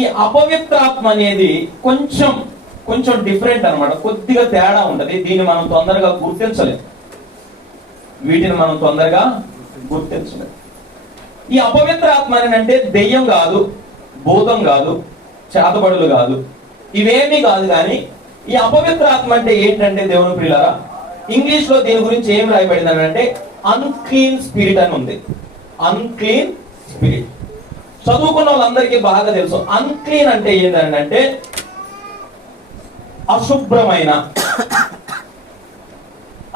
ఈ అపవిత్రాత్మ అనేది కొంచెం కొంచెం డిఫరెంట్ అన్నమాట, కొద్దిగా తేడా ఉంటది. దీన్ని మనం తొందరగా గుర్తించలేము, వీటిని మనం తొందరగా గుర్తించలేము. ఈ అపవిత్రాత్మ అని అంటే దెయ్యం కాదు, భూతం కాదు, చేతబడులు కాదు, ఇవేమీ కాదు. కానీ ఈ అపవిత్రాత్మ అంటే ఏంటంటే దేవుని ప్రియులారా, ఇంగ్లీష్ లో దీని గురించి ఏం రాయబడింది అంటే అన్క్లీన్ స్పిరిట్ అని ఉంది. అన్క్లీన్ స్పిరిట్ చదువుకున్న వాళ్ళందరికీ బాగా తెలుసు. అన్క్లీన్ అంటే ఏంటంటే అశుభ్రమైన,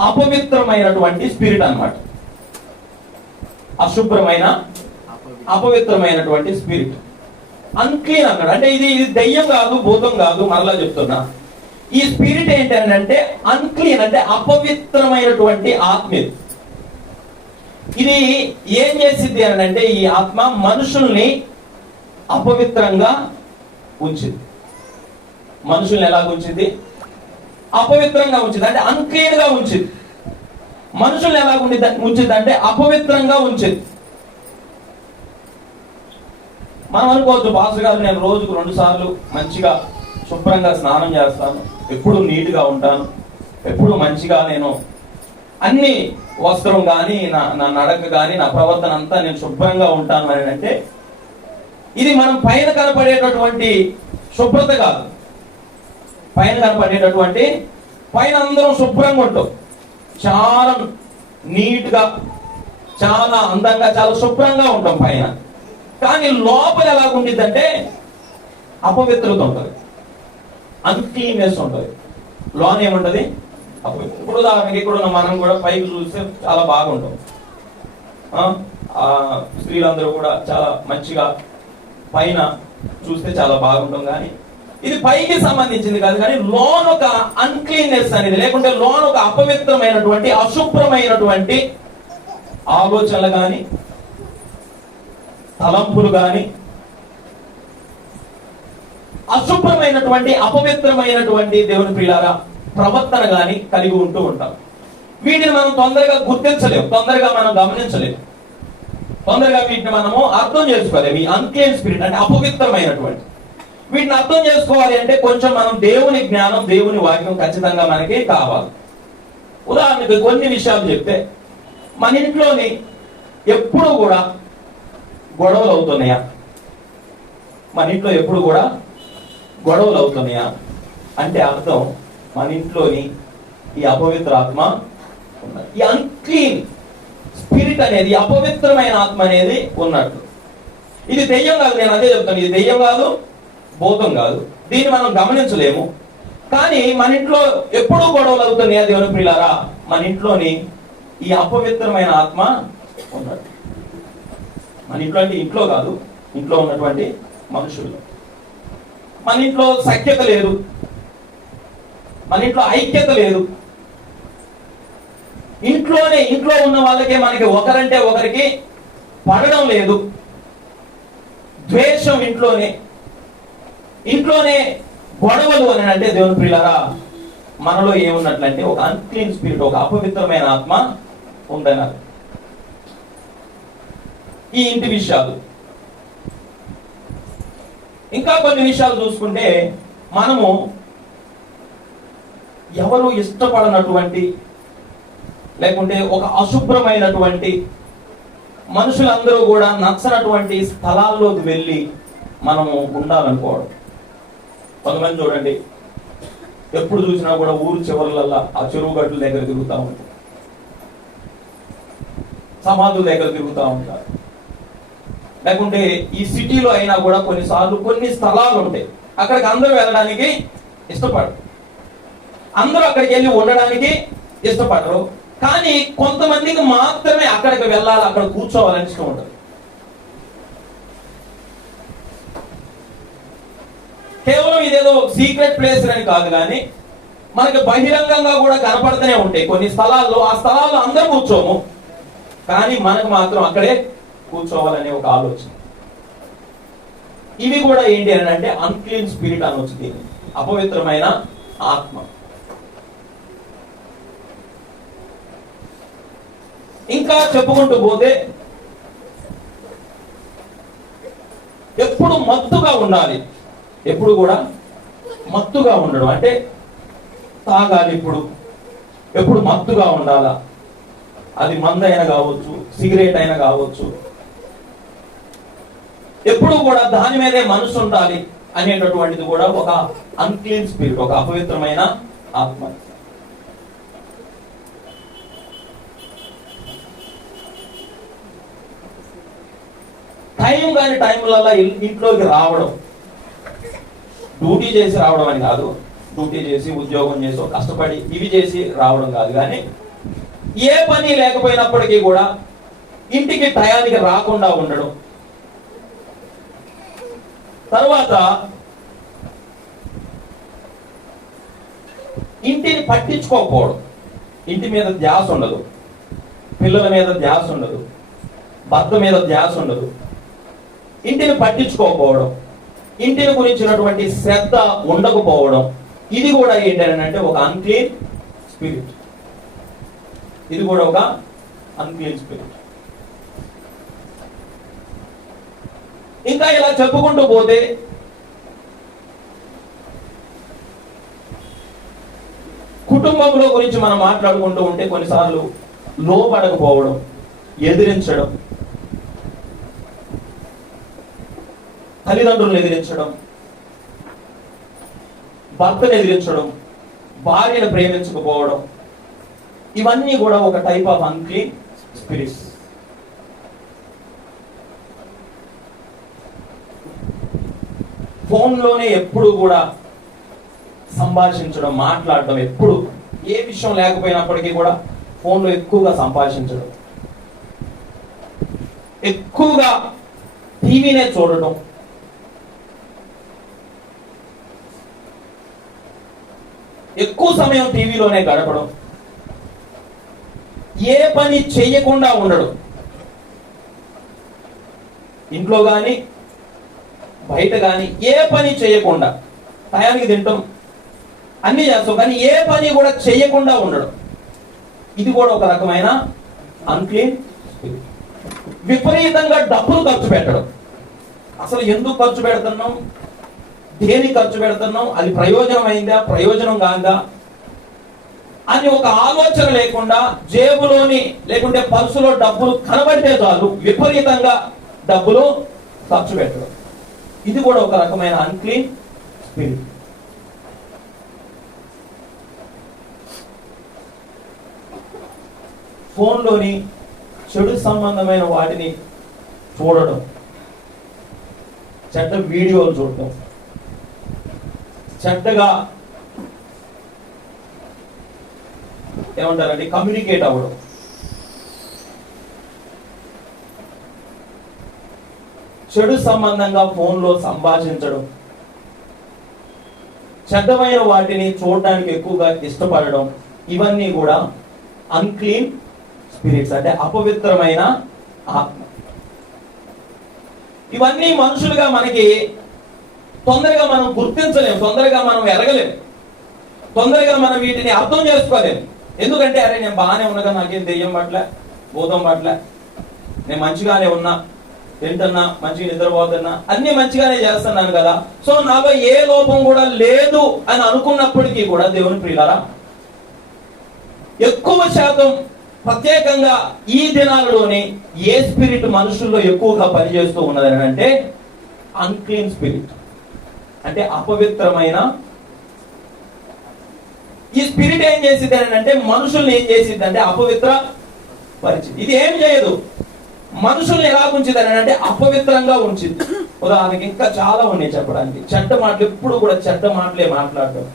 అపవిత్రమైనటువంటి స్పిరిట్ అన్నమాట. అశుభ్రమైన, అపవిత్రమైనటువంటి స్పిరిట్ అన్క్లీన్ అన్నాడు. అంటే ఇది దెయ్యం కాదు, భూతం కాదు. మరలా చెప్తున్నా, ఈ స్పిరిట్ ఏంటంటే అన్క్లీన్ అంటే అపవిత్రమైనటువంటి ఆత్మ. ఇది ఏం చేసింది అని అంటే ఈ ఆత్మ మనుషుల్ని అపవిత్రంగా ఉంచింది. మనుషుల్ని ఎలా ఉంచింది? అపవిత్రంగా ఉంచింది, అంటే అన్క్లీన్ గా ఉంచింది. మనుషుల్ని ఎలా ఉంచింది అంటే అపవిత్రంగా ఉంచింది. మనం అనుకోవచ్చు, పాస్టర్ గారు నేను రోజుకు 2 సార్లు మంచిగా శుభ్రంగా స్నానం చేస్తాను, ఎప్పుడు నీట్గా ఉంటాను, ఎప్పుడు మంచిగా నేను అన్ని వస్త్రం కానీ నా నడక కానీ నా ప్రవర్తన అంతా నేను శుభ్రంగా ఉంటాను అని అంటే ఇది మనం పైన కనపడేటటువంటి శుభ్రత కాదు. పైన కనపడేటటువంటి, పైన అందరం శుభ్రంగా ఉంటాం, చాలా నీట్గా, చాలా అందంగా, చాలా శుభ్రంగా ఉంటాం పైన. కానీ లోపల ఎలా ఉండిద్దంటే అపవిత్రత ఉంటుంది, అన్క్లీన్నెస్ ఉంటుంది. లోన ఏముంటది? అపవిత్ర. ఇప్పుడు ఉదాహరణకి ఇక్కడ మనం కూడా పైకి చూస్తే చాలా బాగుంటాం, స్త్రీలందరూ కూడా చాలా మంచిగా పైన చూస్తే చాలా బాగుంటాం. కానీ ఇది పైకి సంబంధించింది కాదు. కానీ లోన్ ఒక అన్క్లీన్నెస్ అనేది, లేకుంటే లోన్ ఒక అపవిత్రమైనటువంటి, అశుభ్రమైనటువంటి ఆలోచనలు కానీ, తలంపులు కానీ, అశుభ్రమైనటువంటి, అపవిత్రమైనటువంటి దేవుని ప్రియులారా ప్రవర్తన కానీ కలిగి ఉంటూ ఉంటాం. వీటిని మనం తొందరగా గుర్తించలేము, తొందరగా మనం గమనించలేము, తొందరగా వీటిని మనము అర్థం చేసుకోలేము. ఈ అన్క్లీన్ స్పిరిట్ అంటే అపవిత్రమైనటువంటి వీటిని అర్థం చేసుకోవాలి అంటే కొంచెం మనం దేవుని జ్ఞానం, దేవుని వాక్యం ఖచ్చితంగా మనకి కావాలి. ఉదాహరణకి కొన్ని విషయాలు చెప్తే, మన ఇంట్లోని ఎప్పుడు కూడా గొడవలు అవుతున్నాయా? మన ఇంట్లో ఎప్పుడు కూడా గొడవలు అవుతున్నాయా అంటే అర్థం మన ఇంట్లోని ఈ అపవిత్ర ఆత్మ ఉన్నది. ఈ అన్క్లీన్ స్పిరిట్ అనేది, అపవిత్రమైన ఆత్మ అనేది ఉన్నట్టు. ఇది దెయ్యం కాదు, నేను అదే చెప్తాను, ఇది దెయ్యం కాదు, భూతం కాదు. దీన్ని మనం గమనించలేము. కానీ మన ఇంట్లో ఎప్పుడూ గొడవలు అవుతున్నాయా దేవుని ప్రియులారా? మన ఇంట్లోని ఈ అపవిత్రమైన ఆత్మ ఉన్నట్టు. మన ఇంట్లో అంటే ఇంట్లో కాదు, ఇంట్లో ఉన్నటువంటి మనుషులు. మన ఇంట్లో సఖ్యత లేదు, మన ఇంట్లో ఐక్యత లేదు. ఇంట్లో ఉన్న వాళ్ళకే మనకి ఒకరంటే ఒకరికి పడడం లేదు. ద్వేషం ఇంట్లోనే గొడవలు అని అంటే దేవుని ప్రియులారా మనలో ఏమున్నట్లంటే ఒక అన్క్లీన్ స్పిరిట్, ఒక అపవిత్రమైన ఆత్మ ఉందన్నారు. ఈ ఇంటి విషయాలు, ఇంకా కొన్ని విషయాలు చూసుకుంటే మనము ఎవరు ఇష్టపడనటువంటి, లేకుంటే ఒక అశుభ్రమైనటువంటి, మనుషులందరూ కూడా నచ్చనటువంటి స్థలాల్లోకి వెళ్ళి మనము ఉండాలనుకోవడం. కొంతమంది చూడండి, ఎప్పుడు చూసినా కూడా ఊరు చివరలల్లా ఆ చెరువు గట్టుల దగ్గర తిరుగుతూ ఉంటారు, సమాధుల దగ్గర తిరుగుతూ ఉంటారు. లేకుంటే ఈ సిటీలో అయినా కూడా కొన్నిసార్లు కొన్ని స్థలాలు ఉంటాయి, అక్కడికి అందరూ వెళ్ళడానికి ఇష్టపడరు, అందరూ అక్కడికి వెళ్ళి ఉండడానికి ఇష్టపడరు. కానీ కొంతమందికి మాత్రమే అక్కడికి వెళ్ళాలి, అక్కడ కూర్చోవాలని ఇష్టం ఉంటుంది. కేవలం ఇదేదో సీక్రెట్ ప్లేస్ అని కాదు, కానీ మనకి బహిరంగంగా కూడా కనపడుతూనే ఉంటాయి కొన్ని స్థలాల్లో. ఆ స్థలాల్లో అందరూ కూర్చోము, కానీ మనకు మాత్రం అక్కడే కూర్చోవాలనే ఒక ఆలోచన. ఇవి కూడా ఏంటి అని అంటే అన్క్లీన్ స్పిరిట్ అనొచ్చు, దీన్ని అపవిత్రమైన ఆత్మ. ఇంకా చెప్పుకుంటూ పోతే ఎప్పుడు మత్తుగా ఉండాలి, ఎప్పుడు కూడా మత్తుగా ఉండడం అంటే తాగాలి, ఎప్పుడు మత్తుగా ఉండాలా. అది మందు అయినా కావచ్చు, సిగరెట్ అయినా కావచ్చు, ఎప్పుడు కూడా దాని మీదే మనసు ఉండాలి అనేటటువంటిది కూడా ఒక అన్క్లీన్ స్పిరిట్, ఒక అపవిత్రమైన ఆత్మ. టైం కాని టైంలలో ఇంట్లోకి రావడం, డ్యూటీ చేసి రావడం అని కాదు, డ్యూటీ చేసి ఉద్యోగం చేసి కష్టపడి ఇవి చేసి రావడం కాదు, కానీ ఏ పని లేకపోయినప్పటికీ కూడా ఇంటికి టయానికి రాకుండా ఉండడం. తర్వాత ఇంటిని పట్టించుకోకపోవడం, ఇంటి మీద ధ్యాస ఉండదు, పిల్లల మీద ధ్యాస ఉండదు, భర్త మీద ధ్యాస ఉండదు, ఇంటిని పట్టించుకోకపోవడం, ఇంటిని గురించినటువంటి శ్రద్ధ ఉండకపోవడం. ఇది కూడా ఏంటంటే ఒక అన్క్లీన్ స్పిరిట్. ఇది కూడా ఒక అన్క్లీన్ స్పిరిట్. ఇంకా ఇలా చెప్పుకుంటూ పోతే కుటుంబంలో గురించి మనం మాట్లాడుకుంటూ ఉంటే కొన్నిసార్లు లోపడకపోవడం, ఎదిరించడం, తల్లిదండ్రులను ఎదిరించడం, భర్తను ఎదిరించడం, భార్యను ప్రేమించకపోవడం, ఇవన్నీ కూడా ఒక టైప్ ఆఫ్ అన్క్లీన్ స్పిరిట్స్. ఫోన్లోనే ఎప్పుడు కూడా సంభాషించడం, మాట్లాడడం, ఎప్పుడు ఏ విషయం లేకపోయినప్పటికీ కూడా ఫోన్లో ఎక్కువగా సంభాషించడం, ఎక్కువగా టీవీనే చూడటం, ఎక్కువ సమయం టీవీలోనే గడపడం, ఏ పని చేయకుండా ఉండడం, ఇంట్లో కానీ బయట కానీ ఏ పని చేయకుండా, టయానికి తింటాం అన్ని చేస్తాం కానీ ఏ పని కూడా చేయకుండా ఉండడం. ఇది కూడా ఒక రకమైన అన్క్లీన్ స్పిరిట్. విపరీతంగా డబ్బులు ఖర్చు పెట్టడం, అసలు ఎందుకు ఖర్చు పెడుతున్నాం, దేనికి ఖర్చు పెడుతున్నాం, అది ప్రయోజనం అయిందా ప్రయోజనం కాదా అని ఒక ఆలోచన లేకుండా, జేబులోని లేకుంటే పర్సులో డబ్బులు కనబడితే చాలు విపరీతంగా డబ్బులు ఖర్చు పెట్టడం. ఇది కూడా ఒక రకమైన అన్క్లీన్ స్పిరిట్. ఫోన్లోని చెడు సంబంధమైన వాటిని చూడడం, చెడ్డ వీడియోలు చూడటం, చెడ్డగా ఏమంటారండి కమ్యూనికేట్ అవ్వడం, చెడు సంబంధంగా ఫోన్లో సంభాషించడం, చెడ్డమైన వాటిని చూడడానికి ఎక్కువగా ఇష్టపడడం, ఇవన్నీ కూడా అన్క్లీన్ స్పిరిట్స్ అంటే అపవిత్రమైన ఆత్మ. ఇవన్నీ మనుషులుగా మనకి తొందరగా మనం గుర్తించలేము, తొందరగా మనం ఎరగలేము, తొందరగా మనం వీటిని అర్థం చేసుకోలేము. ఎందుకంటే అరే నేను బాగానే ఉన్నగా, నాకేం దెయ్యం పట్ల భూతం పట్ల, నేను మంచిగానే ఉన్నా, తింటున్నా, మంచిగా నిద్రపోతున్నా, అన్ని మంచిగానే చేస్తున్నాను కదా, సో నాలో ఏ లోపం కూడా లేదు అని అనుకున్నప్పటికీ కూడా దేవుని ప్రియులారా, ఎక్కువ శాతం ప్రత్యేకంగా ఈ దినాలలోనే ఏ స్పిరిట్ మనుషుల్లో ఎక్కువగా పనిచేస్తూ ఉన్నదని అంటే అన్క్లీన్ స్పిరిట్ అంటే అపవిత్రమైన. ఈ స్పిరిట్ ఏం చేసింది అని అంటే మనుషుల్ని ఏం చేసింది అంటే అపవిత్ర పరిస్థితి. ఇది ఏం చేయదు, మనుషుల్ని ఎలా ఉంచింది అని అంటే అపవిత్రంగా ఉంచింది. ఉదాహరణకి ఇంకా చాలా ఉన్నాయి చెప్పడానికి. చెడ్డ మాటలు, ఎప్పుడు కూడా చెడ్డ మాటలే మాట్లాడటం,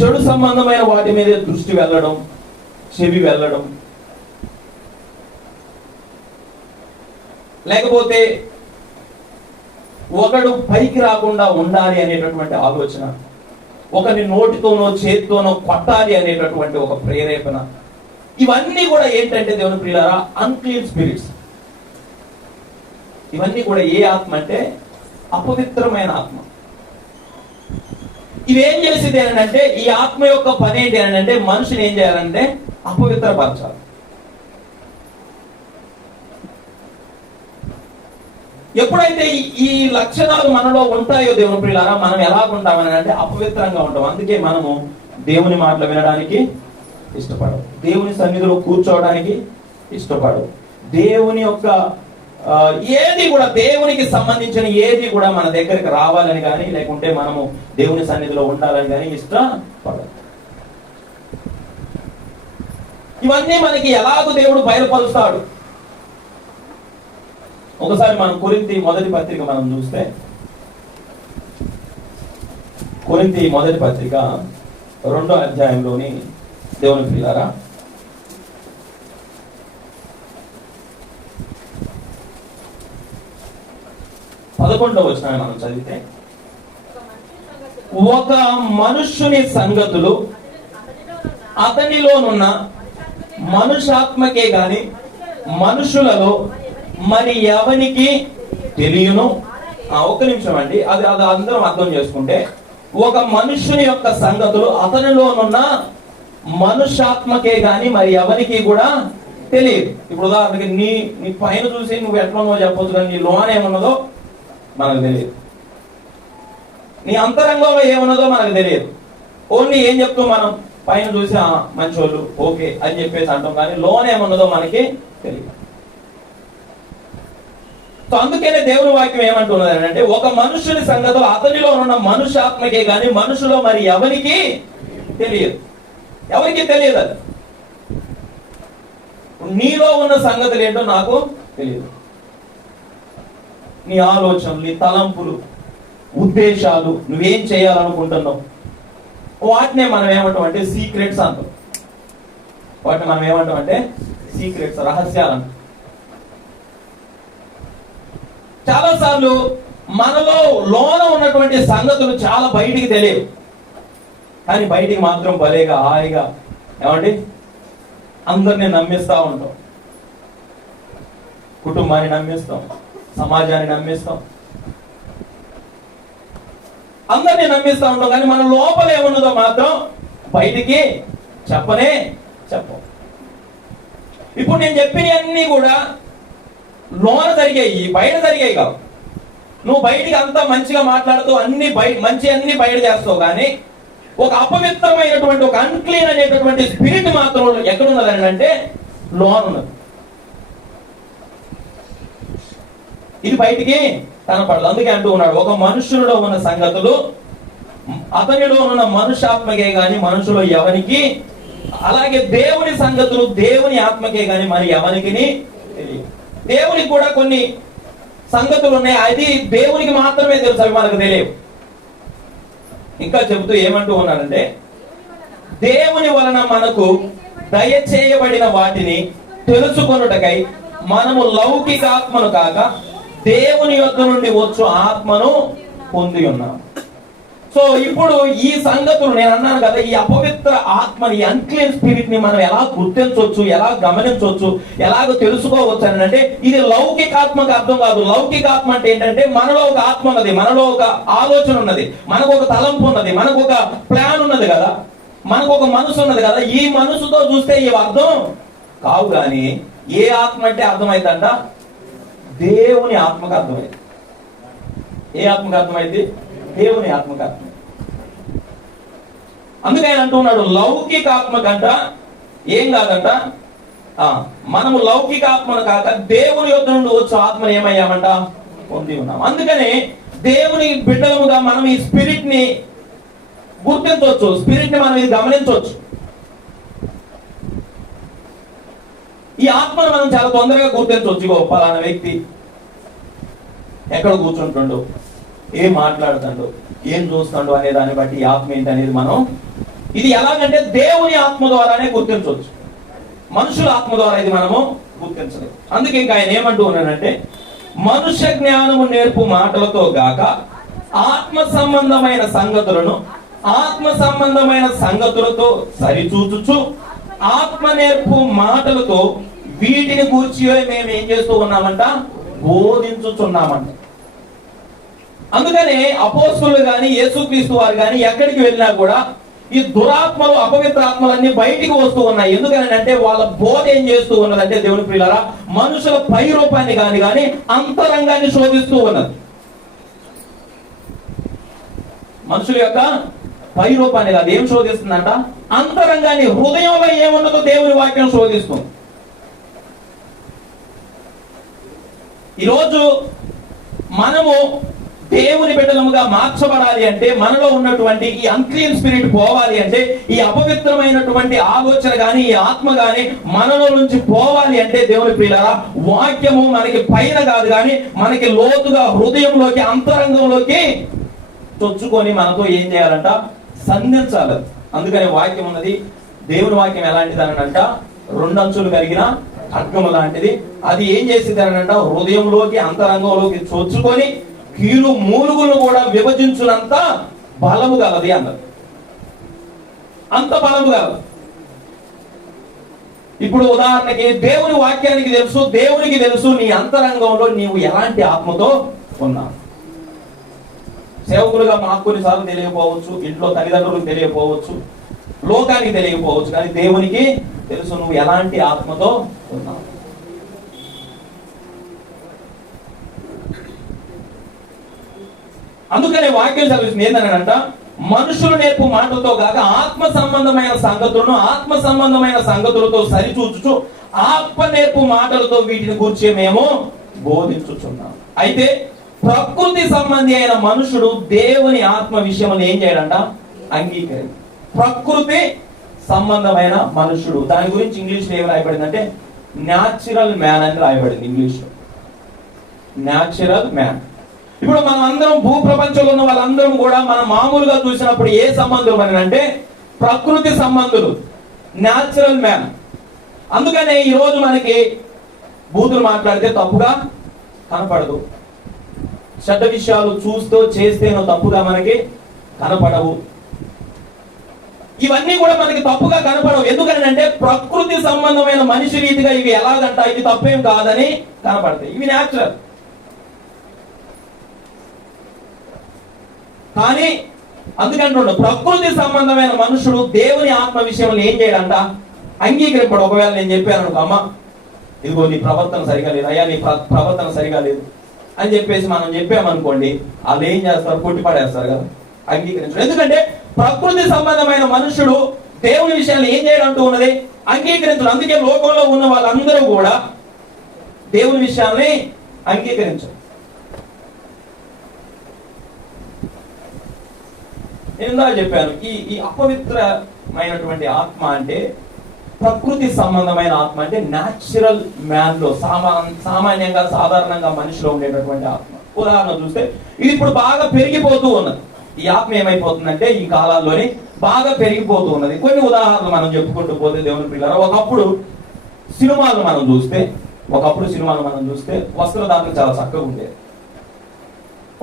చెడు సంబంధమైన వాటి మీద దృష్టి వెళ్ళడం, చెవి వెళ్ళడం, లేకపోతే ఒకడు పైకి రాకుండా ఉండాలి అనేటటువంటి ఆలోచన, ఒకరిని నోటితోనో చేతితోనో కొట్టాలి అనేటటువంటి ఒక ప్రేరేపణ, ఇవన్నీ కూడా ఏంటంటే దేవుని ప్రియులారా అన్క్లీన్ స్పిరిట్స్. ఇవన్నీ కూడా ఏ ఆత్మ అంటే అపవిత్రమైన ఆత్మ. ఇవేం చేసింది అంటే ఈ ఆత్మ యొక్క పని ఏంటి అని అంటే మనిషిని ఏం చేయాలంటే అపవిత్రపరచాలి. ఎప్పుడైతే ఈ లక్షణాలు మనలో ఉంటాయో దేవుని ప్రియులారా, మనం ఎలా ఉంటామని అంటే అపవిత్రంగా ఉంటాం. అందుకే మనము దేవుని మాటలు వినడానికి ఇష్టపడవు, దేవుని సన్నిధిలో కూర్చోవడానికి ఇష్టపడవు, దేవుని యొక్క ఏది కూడా దేవునికి సంబంధించిన ఏది కూడా మన దగ్గరికి రావాలని కానీ లేకుంటే మనము దేవుని సన్నిధిలో ఉండాలని కానీ ఇష్టపడవు. ఇవన్నీ మనకి ఎలాగో దేవుడు బయలుపరుస్తాడు. ఒకసారి మనం కొరింథీ మొదటి పత్రిక మనం చూస్తే, కొరింథీ మొదటి పత్రిక 2వ అధ్యాయంలోని దేవుని ప్రియులారా 11వ వచనాన్ని మనం చదివితే, ఒక మనుష్యుని సంగతులు అతనిలోనున్న మనుషాత్మకే గాని మనుషులలో మరి ఎవనికి తెలియను. ఒక్క నిమిషం అండి, అది అందరం అర్థం చేసుకుంటే, ఒక మనుష్యుని యొక్క సంగతులు అతనిలోనున్న మనుషాత్మకే గాని మరి ఎవరికి కూడా తెలియదు. ఇప్పుడు ఉదాహరణకి నీ పైన చూసి నువ్వు ఎట్లా ఉన్నావో చెప్పొచ్చు, కానీ నీ లోన ఏమున్నదో మనకు తెలియదు, నీ అంతరంగంలో ఏమున్నదో మనకు తెలియదు. ఓన్లీ ఏం చెప్తూ మనం పైన చూసి మంచోళ్ళు ఓకే అని చెప్పేసి అంటాం, కానీ లోన ఏమున్నదో మనకి తెలియదు. సో అందుకనే దేవుని వాక్యం ఏమంటున్నది అంటే, ఒక మనుషుని సంగతులు అతనిలో ఉన్న మనుషాత్మకే గాని మనుషులో మరి ఎవరికి తెలియదు. ఎవరికి తెలియదు. అది నీలో ఉన్న సంగతులు ఏంటో నాకు తెలియదు. నీ ఆలోచనలు, నీ తలంపులు, ఉద్దేశాలు, నువ్వేం చేయాలనుకుంటున్నావు, వాటినే మనం ఏమంటాం అంటే సీక్రెట్స్ అంటాం. వాటిని మనం ఏమంటాం అంటే సీక్రెట్స్, రహస్యాలు అంటాం. చాలా సార్లు మనలో లోన ఉన్నటువంటి సంగతులు చాలా బయటికి తెలియవు, కానీ బయటికి మాత్రం భలేగా హాయిగా ఏమండి అందరినీ నమ్మిస్తా ఉంటాం. కుటుంబాన్ని నమ్మిస్తాం, సమాజాన్ని నమ్మిస్తాం, అందరినీ నమ్మిస్తా ఉంటాం, కానీ మన లోపల ఏమున్నదో మాత్రం బయటికి చెప్పం. ఇప్పుడు నేను చెప్పినవన్నీ కూడా లోన జరిగాయి, బయట జరిగాయి కావు. నువ్వు బయటికి అంతా మంచిగా మాట్లాడుతూ అన్ని బయట చేస్తావు, కానీ ఒక అపవిత్రమైనటువంటి ఒక అన్క్లీన్ అనేటటువంటి స్పిరిట్ మాత్రం ఎక్కడున్నదని అంటే లోన ఉన్నది. ఇది బయటికి కనపడదు. అందుకే అంటూ ఉన్నాడు, ఒక మనుషులలో ఉన్న సంగతులు అతనిలో ఉన్న మనుషాత్మకే గాని మనుషులో ఎవరికి, అలాగే దేవుని సంగతులు దేవుని ఆత్మకే గాని మరి ఎవరికి తెలియదు. దేవునికి కూడా కొన్ని సంగతులు ఉన్నాయి, అది దేవునికి మాత్రమే తెలుసు, అవి మనకు తెలియవు. ఇంకా చెబుతూ ఏమంటూ ఉన్నాడంటే, దేవుని వలన మనకు దయచేయబడిన వాటిని తెలుసుకొనుటకై మనము లౌకికాత్మను కాక దేవుని యొద్ద నుండి వచ్చు ఆత్మను పొంది ఉన్నాం. సో ఇప్పుడు ఈ సంగతులు నేను అన్నాను కదా, ఈ అపవిత్ర ఆత్మని, అన్క్లీన్ స్పిరిట్ ని మనం ఎలా గుర్తించవచ్చు, ఎలా గమనించవచ్చు, ఎలాగో తెలుసుకోవచ్చు అని అంటే, ఇది లౌకికాత్మకు అర్థం కాదు. లౌకికాత్మ అంటే ఏంటంటే మనలో ఒక ఆత్మ ఉన్నది, మనలో ఒక ఆలోచన ఉన్నది, మనకు ఒక తలంపు ఉన్నది, మనకు ఒక ప్లాన్ ఉన్నది కదా, మనకు ఒక మనసు ఉన్నది కదా. ఈ మనసుతో చూస్తే ఇవి అర్థం కావు. కానీ ఏ ఆత్మ అంటే అర్థమైందంట, దేవుని ఆత్మకు అర్థమైంది. ఏ ఆత్మకు అర్థమైంది? దేవుని ఆత్మకు అర్థం. అందుకే ఆయన అంటున్నాడు, లౌకిక ఆత్మ కంట ఏం కాదంట, మనము లౌకిక ఆత్మను కాక దేవుని యొద్ద నుండి వచ్చే ఆత్మను ఏమయ్యామంట, పొంది ఉన్నాం. అందుకని దేవుని బిడ్డలముగా మనం ఈ స్పిరిట్ ని గుర్తించవచ్చు, స్పిరిట్ ని మనం ఇది గమనించవచ్చు. ఈ ఆత్మను మనం చాలా తొందరగా గుర్తించవచ్చు. ఇగో పలానా వ్యక్తి ఎక్కడ కూర్చుంటుండో, ఏం మాట్లాడుతాడు, ఏం చూస్తాడు అనే దాన్ని బట్టి ఈ ఆత్మ ఏంటి అనేది మనం, ఇది ఎలాగంటే దేవుని ఆత్మ ద్వారానే గుర్తించవచ్చు, మనుషుల ఆత్మ ద్వారా ఇది మనము గుర్తించలేదు. అందుకే ఇంకా ఆయన ఏమంటూ ఉన్నానంటే, మనుష్య జ్ఞానము నేర్పు మాటలతో గాక ఆత్మ సంబంధమైన సంగతులతో సరిచూచుచు ఆత్మ నేర్పు మాటలతో వీటిని గూర్చి మేము ఏం చేస్తూ ఉన్నామంట, బోధించుచున్నామంట. అందుకనే అపోస్తలులు గాని యేసుక్రీస్తు వారు గాని ఎక్కడికి వెళ్ళినా కూడా ఈ దురాత్మలు, అపవిత్ర ఆత్మలన్నీ బయటికి వస్తూ ఉన్నాయి. ఎందుకని అంటే వాళ్ళ బోధ ఏం చేస్తూ ఉన్నదంటే దేవుని ప్రియులారా, మనుషుల పై రూపాన్ని కానీ అంతరంగాన్ని శోధిస్తూ ఉన్నది. మనుషుల యొక్క పై రూపాన్ని కాదు, ఏం శోధిస్తుందంట? అంతరంగాన్ని, హృదయంలో ఏమున్నదో దేవుని వాక్యం శోధిస్తుంది. ఈరోజు మనము దేవుని బిడ్డలముగా మార్చబడాలి అంటే, మనలో ఉన్నటువంటి ఈ అన్క్లీన్ స్పిరిట్ పోవాలి అంటే, ఈ అపవిత్రమైనటువంటి ఆలోచన గాని, ఈ ఆత్మ గాని మనలో నుంచి పోవాలి అంటే దేవుని ప్రియులారా, వాక్యము మనకి పైన కాదు కానీ మనకి లోతుగా హృదయంలోకి, అంతరంగంలోకి చొచ్చుకొని మనతో ఏం చేయాలంట? సంధించాలి. అందుకని వాక్యం ఉన్నది. దేవుని వాక్యం ఎలాంటిది అనంట? రెండంచులు కలిగిన ఖడ్గము లాంటిది. అది ఏం చేసింది అనంట? హృదయంలోకి, అంతరంగంలోకి చొచ్చుకొని కీలు మూలుగులను కూడా విభజించునంత బలము గలది అన్నది. అంత బలము గలదు. ఇప్పుడు ఉదాహరణకి దేవుని వాక్యానికి తెలుసు, దేవునికి తెలుసు నీ అంతరంగంలో నీవు ఎలాంటి ఆత్మతో ఉన్నావు. సేవకులుగా మాకు కొన్నిసార్లు తెలియకపోవచ్చు, ఇంట్లో తల్లిదండ్రులకు తెలియకపోవచ్చు, లోకానికి తెలియకపోవచ్చు, కానీ దేవునికి తెలుసు నువ్వు ఎలాంటి ఆత్మతో ఉన్నావు. అందుకనే వాక్యం చదివిస్తుంది ఏంటంట? మనుషులు నేర్పు మాటలతో కాక ఆత్మ సంబంధమైన సంగతులను ఆత్మ సంబంధమైన సంగతులతో సరిచూచుచు ఆత్మ నేర్పు మాటలతో వీటిని గురించి మేము బోధించుచున్నాం. అయితే ప్రకృతి సంబంధి అయిన మనుషుడు దేవుని ఆత్మ విషయంలో ఏం చేయడంట? అంగీకరి. ప్రకృతి సంబంధమైన మనుషుడు, దాని గురించి ఇంగ్లీష్ లో ఏమి రాయబడింది అంటే న్యాచురల్ మ్యాన్ అని రాయబడింది ఇంగ్లీష్ లో. Natural man. ఇప్పుడు మనం అందరం భూప్రపంచంలో ఉన్న వాళ్ళందరం కూడా మనం మామూలుగా చూసినప్పుడు ఏ సంబంధులు అని అంటే ప్రకృతి సంబంధులు, న్యాచురల్ మ్యాన్. అందుకనే ఈరోజు మనకి బూతులు మాట్లాడితే తప్పుగా కనపడదు, చెడ్డ విషయాలు చూస్తూ చేస్తేనో తప్పుగా మనకి కనపడవు. ఇవన్నీ కూడా మనకి తప్పుగా కనపడవు. ఎందుకని అంటే ప్రకృతి సంబంధమైన మనిషి రీతిగా ఇవి ఎలాగంట ఇవి తప్పేం కాదని కనపడతాయి, ఇవి న్యాచురల్. కానీ అందుకంటుండ ప్రకృతి సంబంధమైన మనుషుడు దేవుని ఆత్మ విషయంలో ఏం చేయడంట? అంగీకరింపడు. ఒకవేళ నేను చెప్పాను అనుకో, అమ్మ ఇదిగో నీ ప్రవర్తన సరిగా లేదు, అయ్యా నీ ప్రవర్తన సరిగా లేదు అని చెప్పేసి మనం చెప్పామనుకోండి, వాళ్ళు ఏం చేస్తారు? కొట్టి పడేస్తారు కదా, అంగీకరించడం. ఎందుకంటే ప్రకృతి సంబంధమైన మనుషుడు దేవుని విషయాన్ని ఏం చేయడంటూ ఉన్నది? అంగీకరించడం. అందుకే లోకంలో ఉన్న వాళ్ళందరూ కూడా దేవుని విషయాన్ని అంగీకరించరు. నేను ఇందాక చెప్పాను, ఈ అపవిత్రమైనటువంటి ఆత్మ అంటే ప్రకృతి సంబంధమైన ఆత్మ అంటే న్యాచురల్ మ్యాన్ లో సామాన్యంగా సాధారణంగా మనిషిలో ఉండేటటువంటి ఆత్మ. ఉదాహరణ చూస్తే ఇది ఇప్పుడు బాగా పెరిగిపోతూ ఉన్నది. ఈ ఆత్మ ఏమైపోతుందంటే ఈ కాలాల్లోని బాగా పెరిగిపోతూ ఉన్నది. కొన్ని ఉదాహరణలు మనం చెప్పుకుంటూ పోతే దేవుని పిల్లలు, ఒకప్పుడు సినిమాలు మనం చూస్తే వస్త్రధారణ చాలా చక్కగా ఉండేది.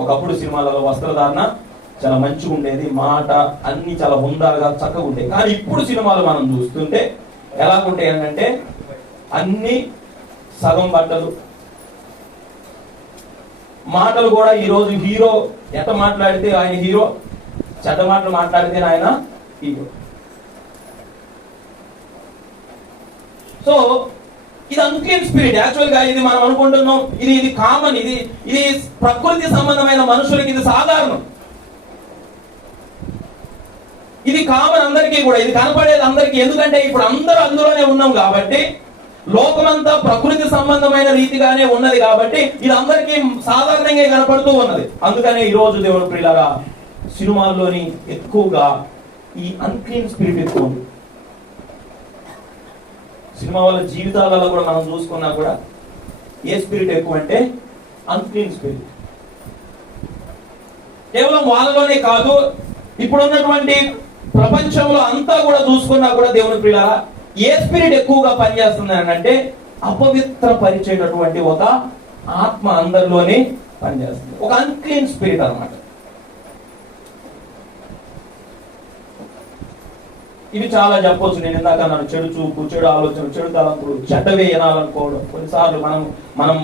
ఒకప్పుడు సినిమాలలో వస్త్రధారణ చాలా మంచిగా ఉండేది, మాట అన్ని చాలా హుందాగా చక్కగా ఉండేది. కానీ ఇప్పుడు సినిమాలు మనం చూస్తుంటే ఎలా ఉంటాయి అంటే అన్ని సగం బట్టలు, మాటలు కూడా. ఈరోజు హీరో ఎంత మాట్లాడితే ఆయన హీరో, చెడ్డ మాటలు మాట్లాడితే ఆయన హీరో. సో ఇది అన్క్లీన్ స్పిరిట్. యాక్చువల్ గా ఇది మనం అనుకుంటున్నాం ఇది కామన్, ఇది ప్రకృతి సంబంధమైన మనుషులకి ఇది సాధారణం, ఇది కామన్ అందరికీ కూడా, ఇది కనపడేది అందరికీ. ఎందుకంటే ఇప్పుడు అందరూ అందులోనే ఉన్నాం కాబట్టి, లోకమంతా ప్రకృతి సంబంధమైన రీతిగానే ఉన్నది కాబట్టి ఇది అందరికీ సాధారణంగా కనపడుతూ ఉన్నది. అందుకనే ఈ రోజు దేవుని ప్రియులారా సినిమాల్లోని ఎక్కువగా ఈ అన్క్లీన్ స్పిరిట్ ఎక్కువ ఉంది. సినిమా వాళ్ళ జీవితాలలో కూడా మనం చూసుకున్నా కూడా ఏ స్పిరిట్ ఎక్కువ అంటే అన్క్లీన్ స్పిరిట్. కేవలం వాళ్ళలోనే కాదు, ఇప్పుడున్నటువంటి ప్రపంచంలో అంతా కూడా చూసుకున్నా కూడా దేవుని ప్రియులారా ఏ స్పిరిట్ ఎక్కువగా పనిచేస్తుంది అంటే అపవిత్రపరిచేటటువంటి ఒక ఆత్మ అందరిలోనే పనిచేస్తుంది, ఒక అన్క్లీన్ స్పిరిట్ అన్నమాట. ఇవి చాలా చెప్పొచ్చు. నేను ఇందాక నన్ను చెడు చూపు, చెడు ఆలోచన, చెడు తలంపులు, చెడ్డవే వినాలనుకోవడం. కొన్నిసార్లు మనం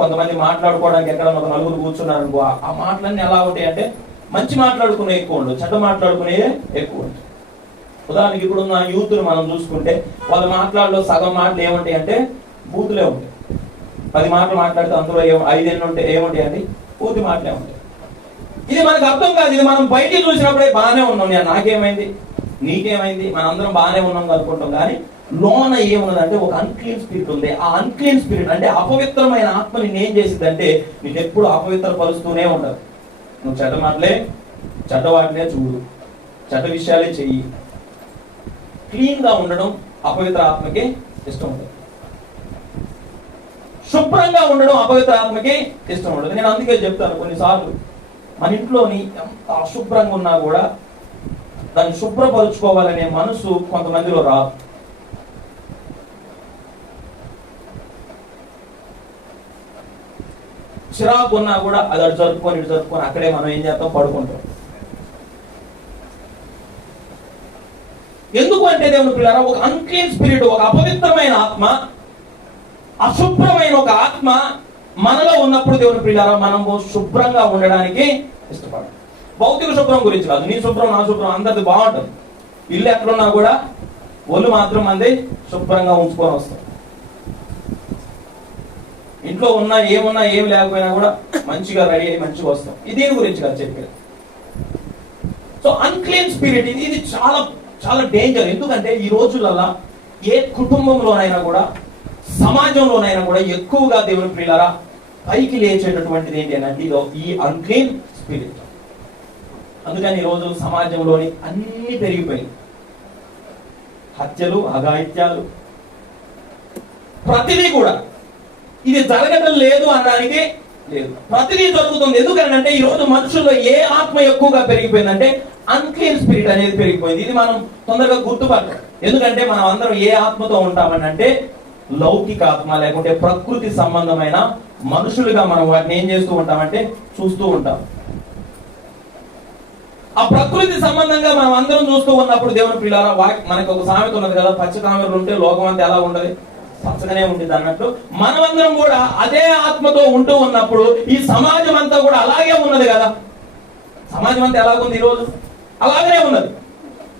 కొంతమంది మాట్లాడుకోవడానికి ఎక్కడ ఒక నలుగురు కూర్చున్నారనుకో, ఆ మాటలన్నీ ఎలా ఉంటాయి అంటే మంచి మాట్లాడుకునే ఎక్కువ ఉండవు, చెడ్డ మాట్లాడుకునే ఎక్కువ ఉంటాయి. ఉదాహరణకి ఇప్పుడున్న యూత్ని మనం చూసుకుంటే వాళ్ళ మాట్లాడలో సగం మాటలు ఏముంటాయి అంటే బూతులే ఉంటాయి. 10 మాటలు మాట్లాడితే అందులో 5 ఉంటాయి ఏముంటాయి అండి, పూర్తి మాటలే ఉంటాయి. ఇది మనకు అర్థం కాదు. ఇది మనం బయటికి చూసినప్పుడే బాగానే ఉన్నాం, నాకేమైంది నీకేమైంది, మనందరం బాగానే ఉన్నాం అనుకుంటాం. కానీ లోన ఏమున్నదంటే ఒక అన్క్లీన్ స్పిరిట్ ఉంది. ఆ అన్క్లీన్ స్పిరిట్ అంటే అపవిత్రమైన ఆత్మ నిన్ను ఏం చేసిద్దంటే నీకు ఎప్పుడు అపవిత్రపరుస్తూనే ఉండదు. నువ్వు చెడ్డ మాటలే, చెడ్డ వాటినే చూడు, చెడ్డ విషయాలే చెయ్యి. క్లీన్ గా ఉండడం అపవిత్ర ఆత్మకి ఇష్టం ఉండదు. శుభ్రంగా ఉండడం అపవిత్ర ఆత్మకి ఇష్టం ఉండదు. నేను అందుకే చెప్తాను, కొన్నిసార్లు మన ఇంట్లోని ఎంత అశుభ్రంగా ఉన్నా కూడా దాన్ని శుభ్రపరుచుకోవాలనే మనసు కొంతమందిలో రాదు. చిరాకు ఉన్నా కూడా అది అటు జరుపుకొని అక్కడే మనం ఏం చేస్తాం, పడుకుంటాం. ఎందుకు అంటే దేవుని పిల్లరా, ఒక అన్క్లీన్ స్పిరిట్, ఒక అపవిత్రమైన ఆత్మ, అశుభ్రమైన ఒక ఆత్మ మనలో ఉన్నప్పుడు దేవుని పిల్లరా మనము శుభ్రంగా ఉండడానికి ఇష్టపడాలి. భౌతిక శుభ్రం గురించి కాదు, నీ శుభ్రం నా శుభ్రం అందరిది బాగుంటుంది. ఇల్లు ఎక్కడున్నా కూడా ఒళ్ళు మాత్రం మంది శుభ్రంగా ఉంచుకొని వస్తాం. ఇంట్లో ఉన్నా ఏమున్నా ఏం లేకపోయినా కూడా మంచిగా రెడీ అయ్యి మంచిగా వస్తాం. ఇది గురించి కాదు చెప్పేది. సో అన్క్లీన్ స్పిరిట్ ఇది చాలా చాలా డేంజర్. ఎందుకంటే ఈ రోజులలో ఏ కుటుంబంలోనైనా కూడా సమాజంలోనైనా కూడా ఎక్కువగా దేవుని ప్రియులారా పైకి లేచేటటువంటిది ఏంటి అంటే ఈ అన్క్లీన్ స్పిరిట్. అందుకని ఈరోజు సమాజంలోని అన్ని పెరిగిపోయింది. హత్యలు, అఘాయిత్యాలు, ప్రతిదీ కూడా. ఇది జరగడం లేదు అనడానికి లేదు, ప్రతిదీ జరుగుతుంది. ఎందుకంటే ఈ రోజు మనుషుల్లో ఏ ఆత్మ ఎక్కువగా పెరిగిపోయిందంటే అన్క్లీన్ స్పిరిట్ అనేది పెరిగిపోయింది. ఇది మనం తొందరగా గుర్తుపట్టాలి. ఎందుకంటే మనం అందరం ఏ ఆత్మతో ఉంటామని అంటే లౌకిక ఆత్మ, లేకుంటే ప్రకృతి సంబంధమైన మనుషులుగా మనం వాటిని ఏం చేస్తూ ఉంటామంటే చూస్తూ ఉంటాం. ఆ ప్రకృతి సంబంధంగా మనం అందరం చూస్తూ ఉన్నప్పుడు దేవుని పిల్లారా మనకు ఒక సామెత ఉన్నది కదా, పచ్చ కామెరలు ఉంటే లోకం అంతా ఎలా ఉండదు, పచ్చగానే ఉంటుంది అన్నట్టు. మనమందరం కూడా అదే ఆత్మతో ఉంటూ ఉన్నప్పుడు ఈ సమాజం అంతా కూడా అలాగే ఉన్నది కదా. సమాజం అంతా ఎలాగుంది ఈరోజు, అలాగనే ఉన్నది,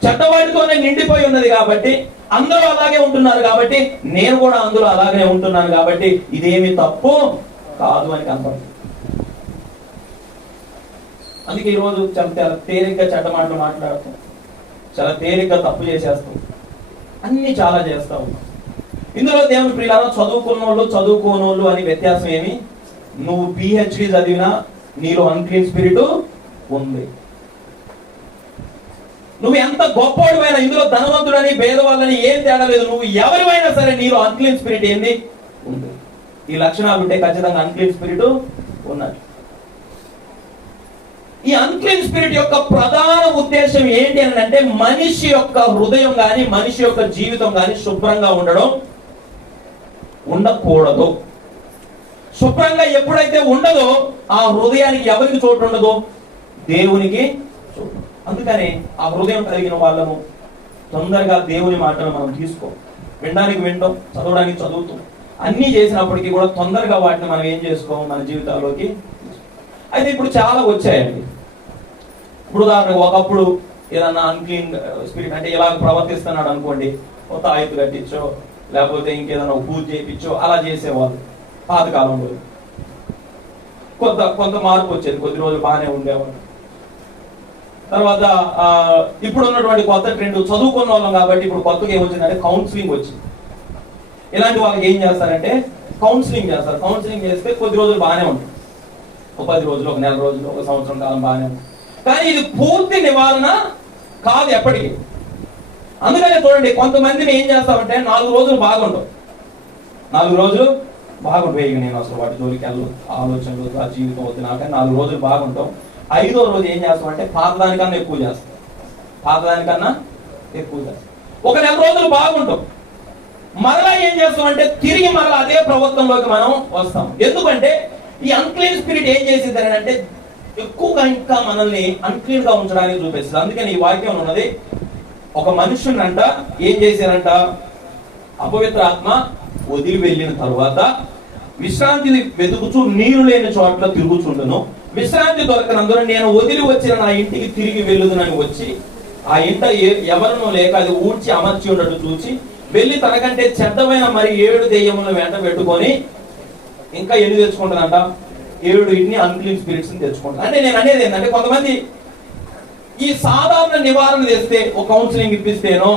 చెడ్డవాటితోనే నిండిపోయి ఉన్నది. కాబట్టి అందరూ అలాగే ఉంటున్నారు, కాబట్టి నేను కూడా అందులో అలాగనే ఉంటున్నాను, కాబట్టి ఇదేమి తప్పు కాదు అని కనపడుతుంది. అందుకే ఈరోజు చాలా తేలిగ్గా చెడ్డ మాటలు మాట్లాడుతాం, చాలా తేలిగ్గా తప్పు చేసేస్తాం, అన్ని చాలా చేస్తా ఉన్నాం. ఇందులో దేవుని ప్రియులారా చదువుకున్నోళ్ళు చదువుకోనోళ్ళు అని వ్యత్యాసం ఏమి, నువ్వు PhD చదివినా నీలో అన్క్లీన్ స్పిరిట్ ఉంది. నువ్వు ఎంత గొప్పవాడివైనా, ఇందులో ధనవంతుడని భేదవాళ్ళని ఏం తేడా లేదు, నువ్వు ఎవరివైనా సరే నీలో అన్క్లీన్ స్పిరిట్ ఏంది ఉంది. ఈ లక్షణాలు ఉంటే ఖచ్చితంగా అన్క్లీన్ స్పిరిట్ ఉన్నది. ఈ అన్క్లీన్ స్పిరిట్ యొక్క ప్రధాన ఉద్దేశం ఏంటి అని అంటే మనిషి యొక్క హృదయం గాని మనిషి యొక్క జీవితం గాని శుభ్రంగా ఉండకూడదు. శుభ్రంగా ఎప్పుడైతే ఉండదో ఆ హృదయానికి ఎవరికి చోటు ఉండదో, దేవునికి చోటు. అందుకని ఆ హృదయం కలిగిన వాళ్ళము తొందరగా దేవుని మాటలు మనం తీసుకో, వినడానికి వింటాం, చదవడానికి చదువుతాం, అన్ని చేసినప్పటికీ కూడా తొందరగా వాటిని మనం ఏం చేసుకోం మన జీవితాల్లోకి. అయితే ఇప్పుడు చాలా వచ్చాయండి. ఇప్పుడు ఉదాహరణకు ఒకప్పుడు ఏదన్నా అన్క్లీన్ స్పిరిట్ అంటే ఇలా ప్రవర్తిస్తున్నాడు అనుకోండి, కొత్త ఆయుధ కట్టించో లేకపోతే ఇంకేదన్నా పూజ చేయించో అలా చేసేవాళ్ళు పాతకాలంలో. కొంత మార్పు వచ్చేది, కొద్ది రోజులు బాగానే ఉండేవాళ్ళు. తర్వాత ఇప్పుడు ఉన్నటువంటి కొత్త ట్రెండ్ చదువుకున్న వాళ్ళం కాబట్టి ఇప్పుడు కొత్తగా ఏమొచ్చిందంటే కౌన్సిలింగ్ వచ్చింది. ఇలాంటి వాళ్ళకి ఏం చేస్తారంటే కౌన్సిలింగ్ చేస్తారు. కౌన్సిలింగ్ చేస్తే కొద్ది రోజులు బాగానే ఉంటుంది, ఒక 10 రోజులు, ఒక నెల రోజులు, ఒక సంవత్సరం కాలం బాగానే ఉంటుంది. కానీ ఇది పూర్తి నివారణ కాదు ఎప్పటికీ. అందుకనే చూడండి, కొంతమందిని ఏం చేస్తామంటే 4 రోజులు బాగుంటాం, 4 రోజులు బాగుంటాయి, నేను అసలు వాటి జోలికి వెళ్ళను, ఆలోచనలు ఆ జీవితం వద్దు నాకు, 4 రోజులు బాగుంటాం. 5వ రోజు ఏం చేస్తామంటే పాతదానికన్నా ఎక్కువ చేస్తాం, పాతదానికన్నా ఎక్కువ చేస్తాం. ఒక నెల రోజులు బాగుంటాం, మరలా ఏం చేస్తామంటే తిరిగి మరలా అదే ప్రవర్తనలోకి మనం వస్తాం. ఎందుకంటే ఈ అన్క్లీన్ స్పిరిట్ ఏం చేసింది అంటే ఎక్కువగా ఇంకా మనల్ని అన్క్లీన్ గా ఉంచడానికి చూపిస్తుంది. అందుకని ఈ వాక్యం ఉన్నది, ఒక మనుషుని అంట ఏం చేశారంట, అపవిత్ర ఆత్మ వదిలి వెళ్ళిన తరువాత విశ్రాంతిని వెతుకుచూ నీరు లేని చోట్ల తిరుగుచుండును, విశ్రాంతి దొరకనందున నేను వదిలి వచ్చిన నా ఇంటికి తిరిగి వెళ్ళుదునని వచ్చి ఆ ఇంట ఎవరునూ లేక అది ఊడ్చి అమర్చి ఉన్నట్టు చూచి వెళ్ళి తనకంటే చెడ్డమైన మరి 7 దెయ్యములను వెంట పెట్టుకొని ఇంకా ఎన్ని తెచ్చుకుంటుందంట? 7 అన్క్లీన్ స్పిరిట్స్ తెచ్చుకుంటుంది. అంటే నేను అనేది ఏంటంటే, కొంతమంది ఈ సాధారణ నివారణ చేస్తే, ఒక కౌన్సిలింగ్ ఇప్పిస్తేనో,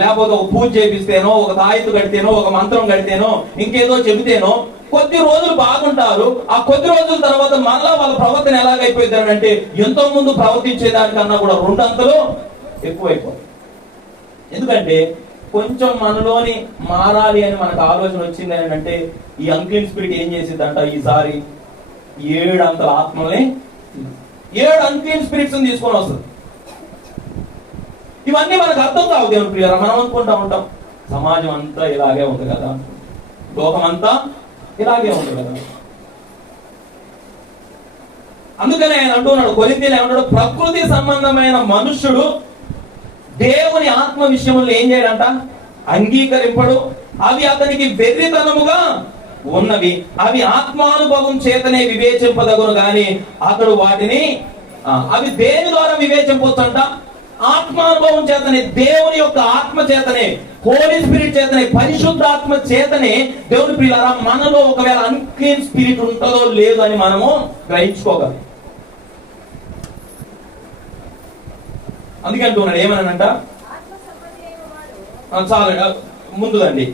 లేకపోతే ఒక పూజ చేపిస్తేనో, ఒక తాయితు కడితేనో, ఒక మంత్రం కడితేనో, ఇంకేదో చెబితేనో కొద్ది రోజులు బాగుంటారు. ఆ కొద్ది రోజుల తర్వాత మరలా వాళ్ళ ప్రవర్తన ఎలాగైపోయింది అంటే, ఎంతో ముందు ప్రవర్తించేదానికన్నా కూడా 2 అంతలు ఎక్కువైపోతుంది. ఎందుకంటే కొంచెం మనలోని మారాలి అని మనకు ఆలోచన వచ్చింది అని అంటే, ఈ అన్క్లీన్ స్పిరిట్ ఏం చేసిందంట, ఈసారి 7 అంతల ఆత్మల్ని, 7 అన్క్లీన్ స్పిరిట్స్ తీసుకొని వస్తుంది. ఇవన్నీ మనకు అర్థం కావు దేవుని ప్రియులారా. మనం అనుకుంటా ఉంటాం, సమాజం అంతా ఇలాగే ఉంది కదా, లోకం అంతా ఇలాగే ఉంది కదా. అందుకనే ఆయన అంటున్నాడు, కొరింథీయులు ఏమన్నాడు, ప్రకృతి సంబంధమైన మనుష్యుడు దేవుని ఆత్మ విషయంలో ఏం చేయడంట, అంగీకరింపడు. అవి అతనికి వెర్రితనముగా ఉన్నవి, అవి ఆత్మానుభవం చేతనే వివేచింపదగును గాని అతడు వాటిని అవి దేని ద్వారా వివేచింపొచ్చంట? ఆత్మానుభవం చేతనే, దేవుని యొక్క ఆత్మ చేతనే, హోలీ స్పిరిట్ చేతనే, పరిశుద్ధాత్మ చేతనే. దేవుని ప్రియులారా, మనలో ఒకవేళ అన్క్లీన్ స్పిరిట్ ఉంటుందో లేదో అని మనము గ్రహించుకోగలం. అందుకే అంటున్నాడు, ఏమనంట, చాలా ముందుదండి,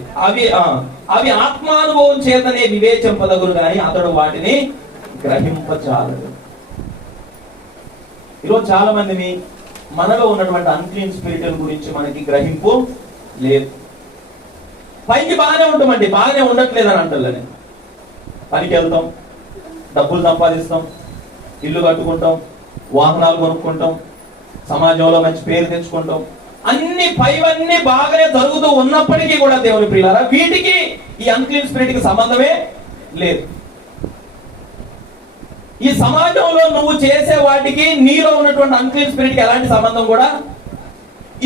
అవి ఆత్మానుభవం చేతనే వివేచింపదగును కానీ అతడు వాటిని గ్రహింపచాలడు. ఈరోజు చాలా మందిని మనలో ఉన్నటువంటి అన్క్లీన్ స్పిరిట్ గురించి మనకి గ్రహింపు లేదు. పైకి బాగానే ఉంటామండి, బాగానే ఉండట్లేదని అంటలేని. పనికి వెళ్తాం, డబ్బులు సంపాదిస్తాం, ఇల్లు కట్టుకుంటాం, వాహనాలు కొనుక్కుంటాం, సమాజంలో మంచి పేరు తెచ్చుకుంటాం, అన్ని పైవన్నీ బాగానే జరుగుతూ ఉన్నప్పటికీ కూడా దేవుని ప్రియులారా, వీటికి ఈ అన్క్లీన్ స్పిరిట్ కి సంబంధమే లేదు. ఈ సమాజంలో నువ్వు చేసే వాటికి నీలో ఉన్నటువంటి అన్క్లీన్ స్పిరిట్ కి ఎలాంటి సంబంధం కూడా.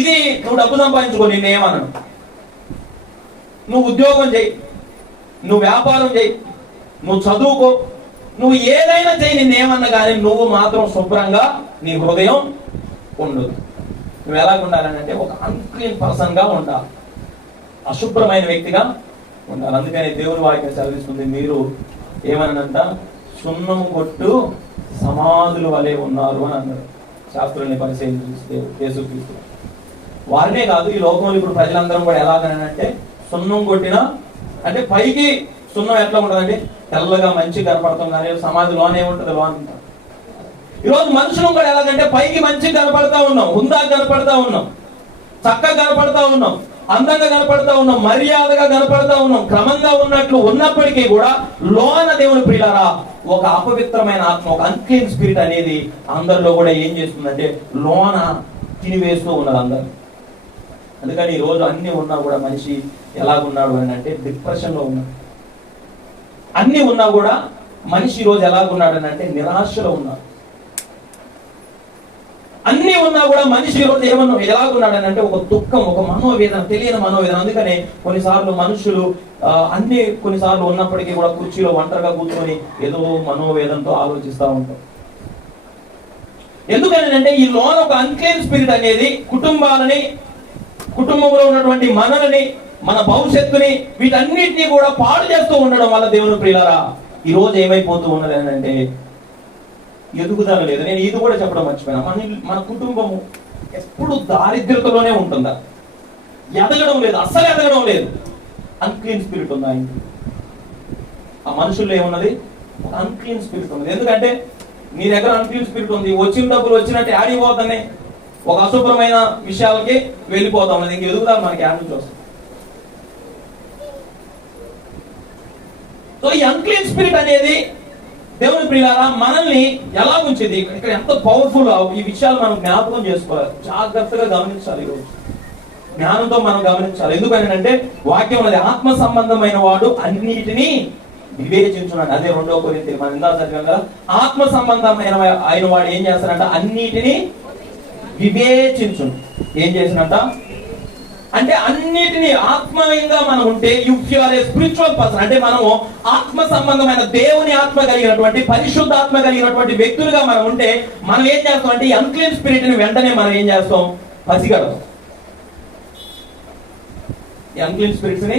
ఇది నువ్వు డబ్బు సంపాదించుకో, నిన్నేమనను. నువ్వు ఉద్యోగం చేయి, నువ్వు వ్యాపారం చేయి, నువ్వు చదువుకో, నువ్వు ఏదైనా చేయి, నిన్నేమన్నా కానీ నువ్వు మాత్రం శుభ్రంగా నీ హృదయం ఉండదు. నువ్వు ఎలాగ ఉండాలని అంటే, ఒక అన్క్లీన్ పర్సన్ గా ఉండాలి, అశుభ్రమైన వ్యక్తిగా ఉండాలి. అందుకని దేవుని వాక్యం చదివిస్తుంది, మీరు ఏమనంట, సున్నము కొట్టు సమాధుల వలె ఉన్నారు అని అన్నారు. శాస్త్రాన్ని పరిశీలిస్తే యేసుక్రీస్తు వారినే కాదు, ఈ లోకంలో ఇప్పుడు ప్రజలందరం కూడా ఎలాగనంటే, సున్నం కొట్టిన అంటే పైకి సున్నం ఎట్లా ఉంటుందంటే తెల్లగా మంచి కనపడతాం, కానీ సమాధిలోనే ఉంటుంది లోన్. ఈరోజు మనుషులు కూడా ఎలాగంటే, పైకి మంచి కనపడతా ఉన్నాం, హుందాగా కనపడతా ఉన్నాం, చక్కగా కనపడతా ఉన్నాం, అందంగా కనపడతా ఉన్నాం, మర్యాదగా కనపడతా ఉన్నాం, క్రమంగా ఉన్నట్లు ఉన్నప్పటికీ కూడా లోన దేవుని ప్రియులారా, ఒక అపవిత్రమైన ఆత్మ, ఒక అన్క్లీన్ స్పిరిట్ అనేది అందరిలో కూడా ఏం చేస్తుందంటే లోన తినివేస్తూ ఉన్నది అందరు. అందుకని ఈ రోజు అన్ని ఉన్నా కూడా మనిషి ఎలాగున్నాడు అని అంటే డిప్రెషన్ లో ఉన్నాడు. అన్ని ఉన్నా కూడా మనిషి ఈ రోజు ఎలాగున్నాడు అని అంటే నిరాశలో ఉన్నాడు. అన్ని ఉన్నా కూడా మనిషి ఈరోజు ఎలాగున్నాడని అంటే ఒక దుఃఖం, ఒక మనోవేదన, తెలియని మనోవేదన. అందుకనే కొన్నిసార్లు మనుషులు కొన్నిసార్లు ఉన్నప్పటికీ కూడా కుర్చీలో ఒంటరిగా కూర్చొని ఏదో మనోవేదనతో ఆలోచిస్తూ ఉంటాం. ఎందుకని అంటే ఈ లోన ఒక అన్క్లీన్ స్పిరిట్ అనేది కుటుంబాలని, కుటుంబంలో ఉన్నటువంటి మనల్ని, మన భవిష్యత్తుని, వీటన్నిటినీ కూడా పాడు చేస్తూ ఉండడం వల్ల దేవుని ప్రియులారా, ఈ రోజు ఏమైపోతూ ఉన్నది అని అంటే ఎదుగుదల లేదు. నేను ఇది కూడా చెప్పడం మర్చిపోయినా, మన కుటుంబము ఎప్పుడు దారిద్ర్యతలోనే ఉంటుందా, ఎదగడం లేదు, అస్సలు ఎదగడం లేదు. అన్క్లీన్ స్పిరిట్ ఉందా ఇంటి? ఆ మనుషుల్లో ఏమున్నది? అన్క్లీన్ స్పిరిట్ ఉన్నది. ఎందుకంటే నీ దగ్గర అన్క్లీన్ స్పిరిట్ ఉంది, వచ్చిన డబ్బులు వచ్చినట్టు ఆడిపోతానే, ఒక అశుభ్రమైన విషయాలకి వెళ్ళిపోతాం. అది ఇంక ఎదుగుదల మనకి యాడ్ నుంచి వస్తుంది. సో ఈ అన్క్లీన్ స్పిరిట్ అనేది దేవుని ప్రియులారా మనల్ని ఎలా ఉంచింది, ఇక్కడ ఎంత పవర్ఫుల్, ఈ విషయాలు మనం జ్ఞాపకం చేసుకోవాలి, జాగ్రత్తగా గమనించాలి. ఈరోజు జ్ఞానంతో మనం గమనించాలి. ఎందుకని అంటే వాక్యం అనేది ఆత్మ సంబంధమైన వాడు అన్నిటినీ వివేచించున్నాడు. అదే 2వ కొరింథీయులు మనం ఇందా చదివాం కదా, ఆత్మ సంబంధమైన ఆయన వాడు ఏం చేస్తాడంట, అన్నిటినీ వివేచించు. ఏం చేసినట్ట అంటే అన్నిటినీ ఆత్మీయంగా మనం ఉంటే, if you are a spiritual person అంటే మనము ఆత్మ సంబంధమైన దేవుని ఆత్మ కలిగినటువంటి, పరిశుద్ధాత్మ కలిగినటువంటి వ్యక్తులుగా మనం ఉంటే, మనం ఏం చేస్తాం అంటే ఈ అన్క్లీన్ స్పిరిట్ ని వెంటనే మనం ఏం చేస్తాం, పసిగడతాం. ఈ అన్క్లీన్ స్పిరిట్స్ ని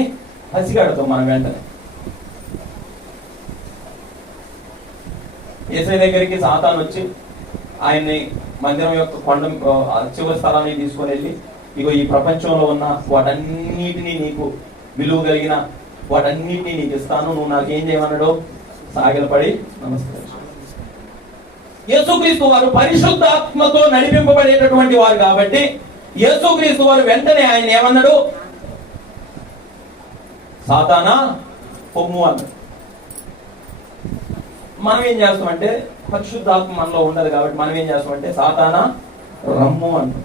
పసిగడతాం మనం వెంటనే. యేసయ్య దగ్గరికి సాతాను వచ్చి ఆయన్ని మందిరం యొక్క కొండ చివరి స్థలాన్ని తీసుకొని వెళ్ళి, ఇగో ఈ ప్రపంచంలో ఉన్న వాటన్నిటినీ నీకు విలువ కలిగిన వాటన్నిటినీ నీకు ఇస్తాను, నువ్వు నాకేం చేయమన్నాడు? సాగిలపడి నమస్కరించు. యేసుక్రీస్తు వారు పరిశుద్ధాత్మతో నడిపింపబడేటటువంటి వారు కాబట్టి యేసుక్రీస్తు వారు వెంటనే ఆయన ఏమన్నాడు? సాతానా పొమ్ము అన్నాడు. మనం ఏం చేస్తామంటే, పరిశుద్ధాత్మ మనలో ఉండదు కాబట్టి మనం ఏం చేస్తామంటే, సాతానా రమ్ము అంటాం.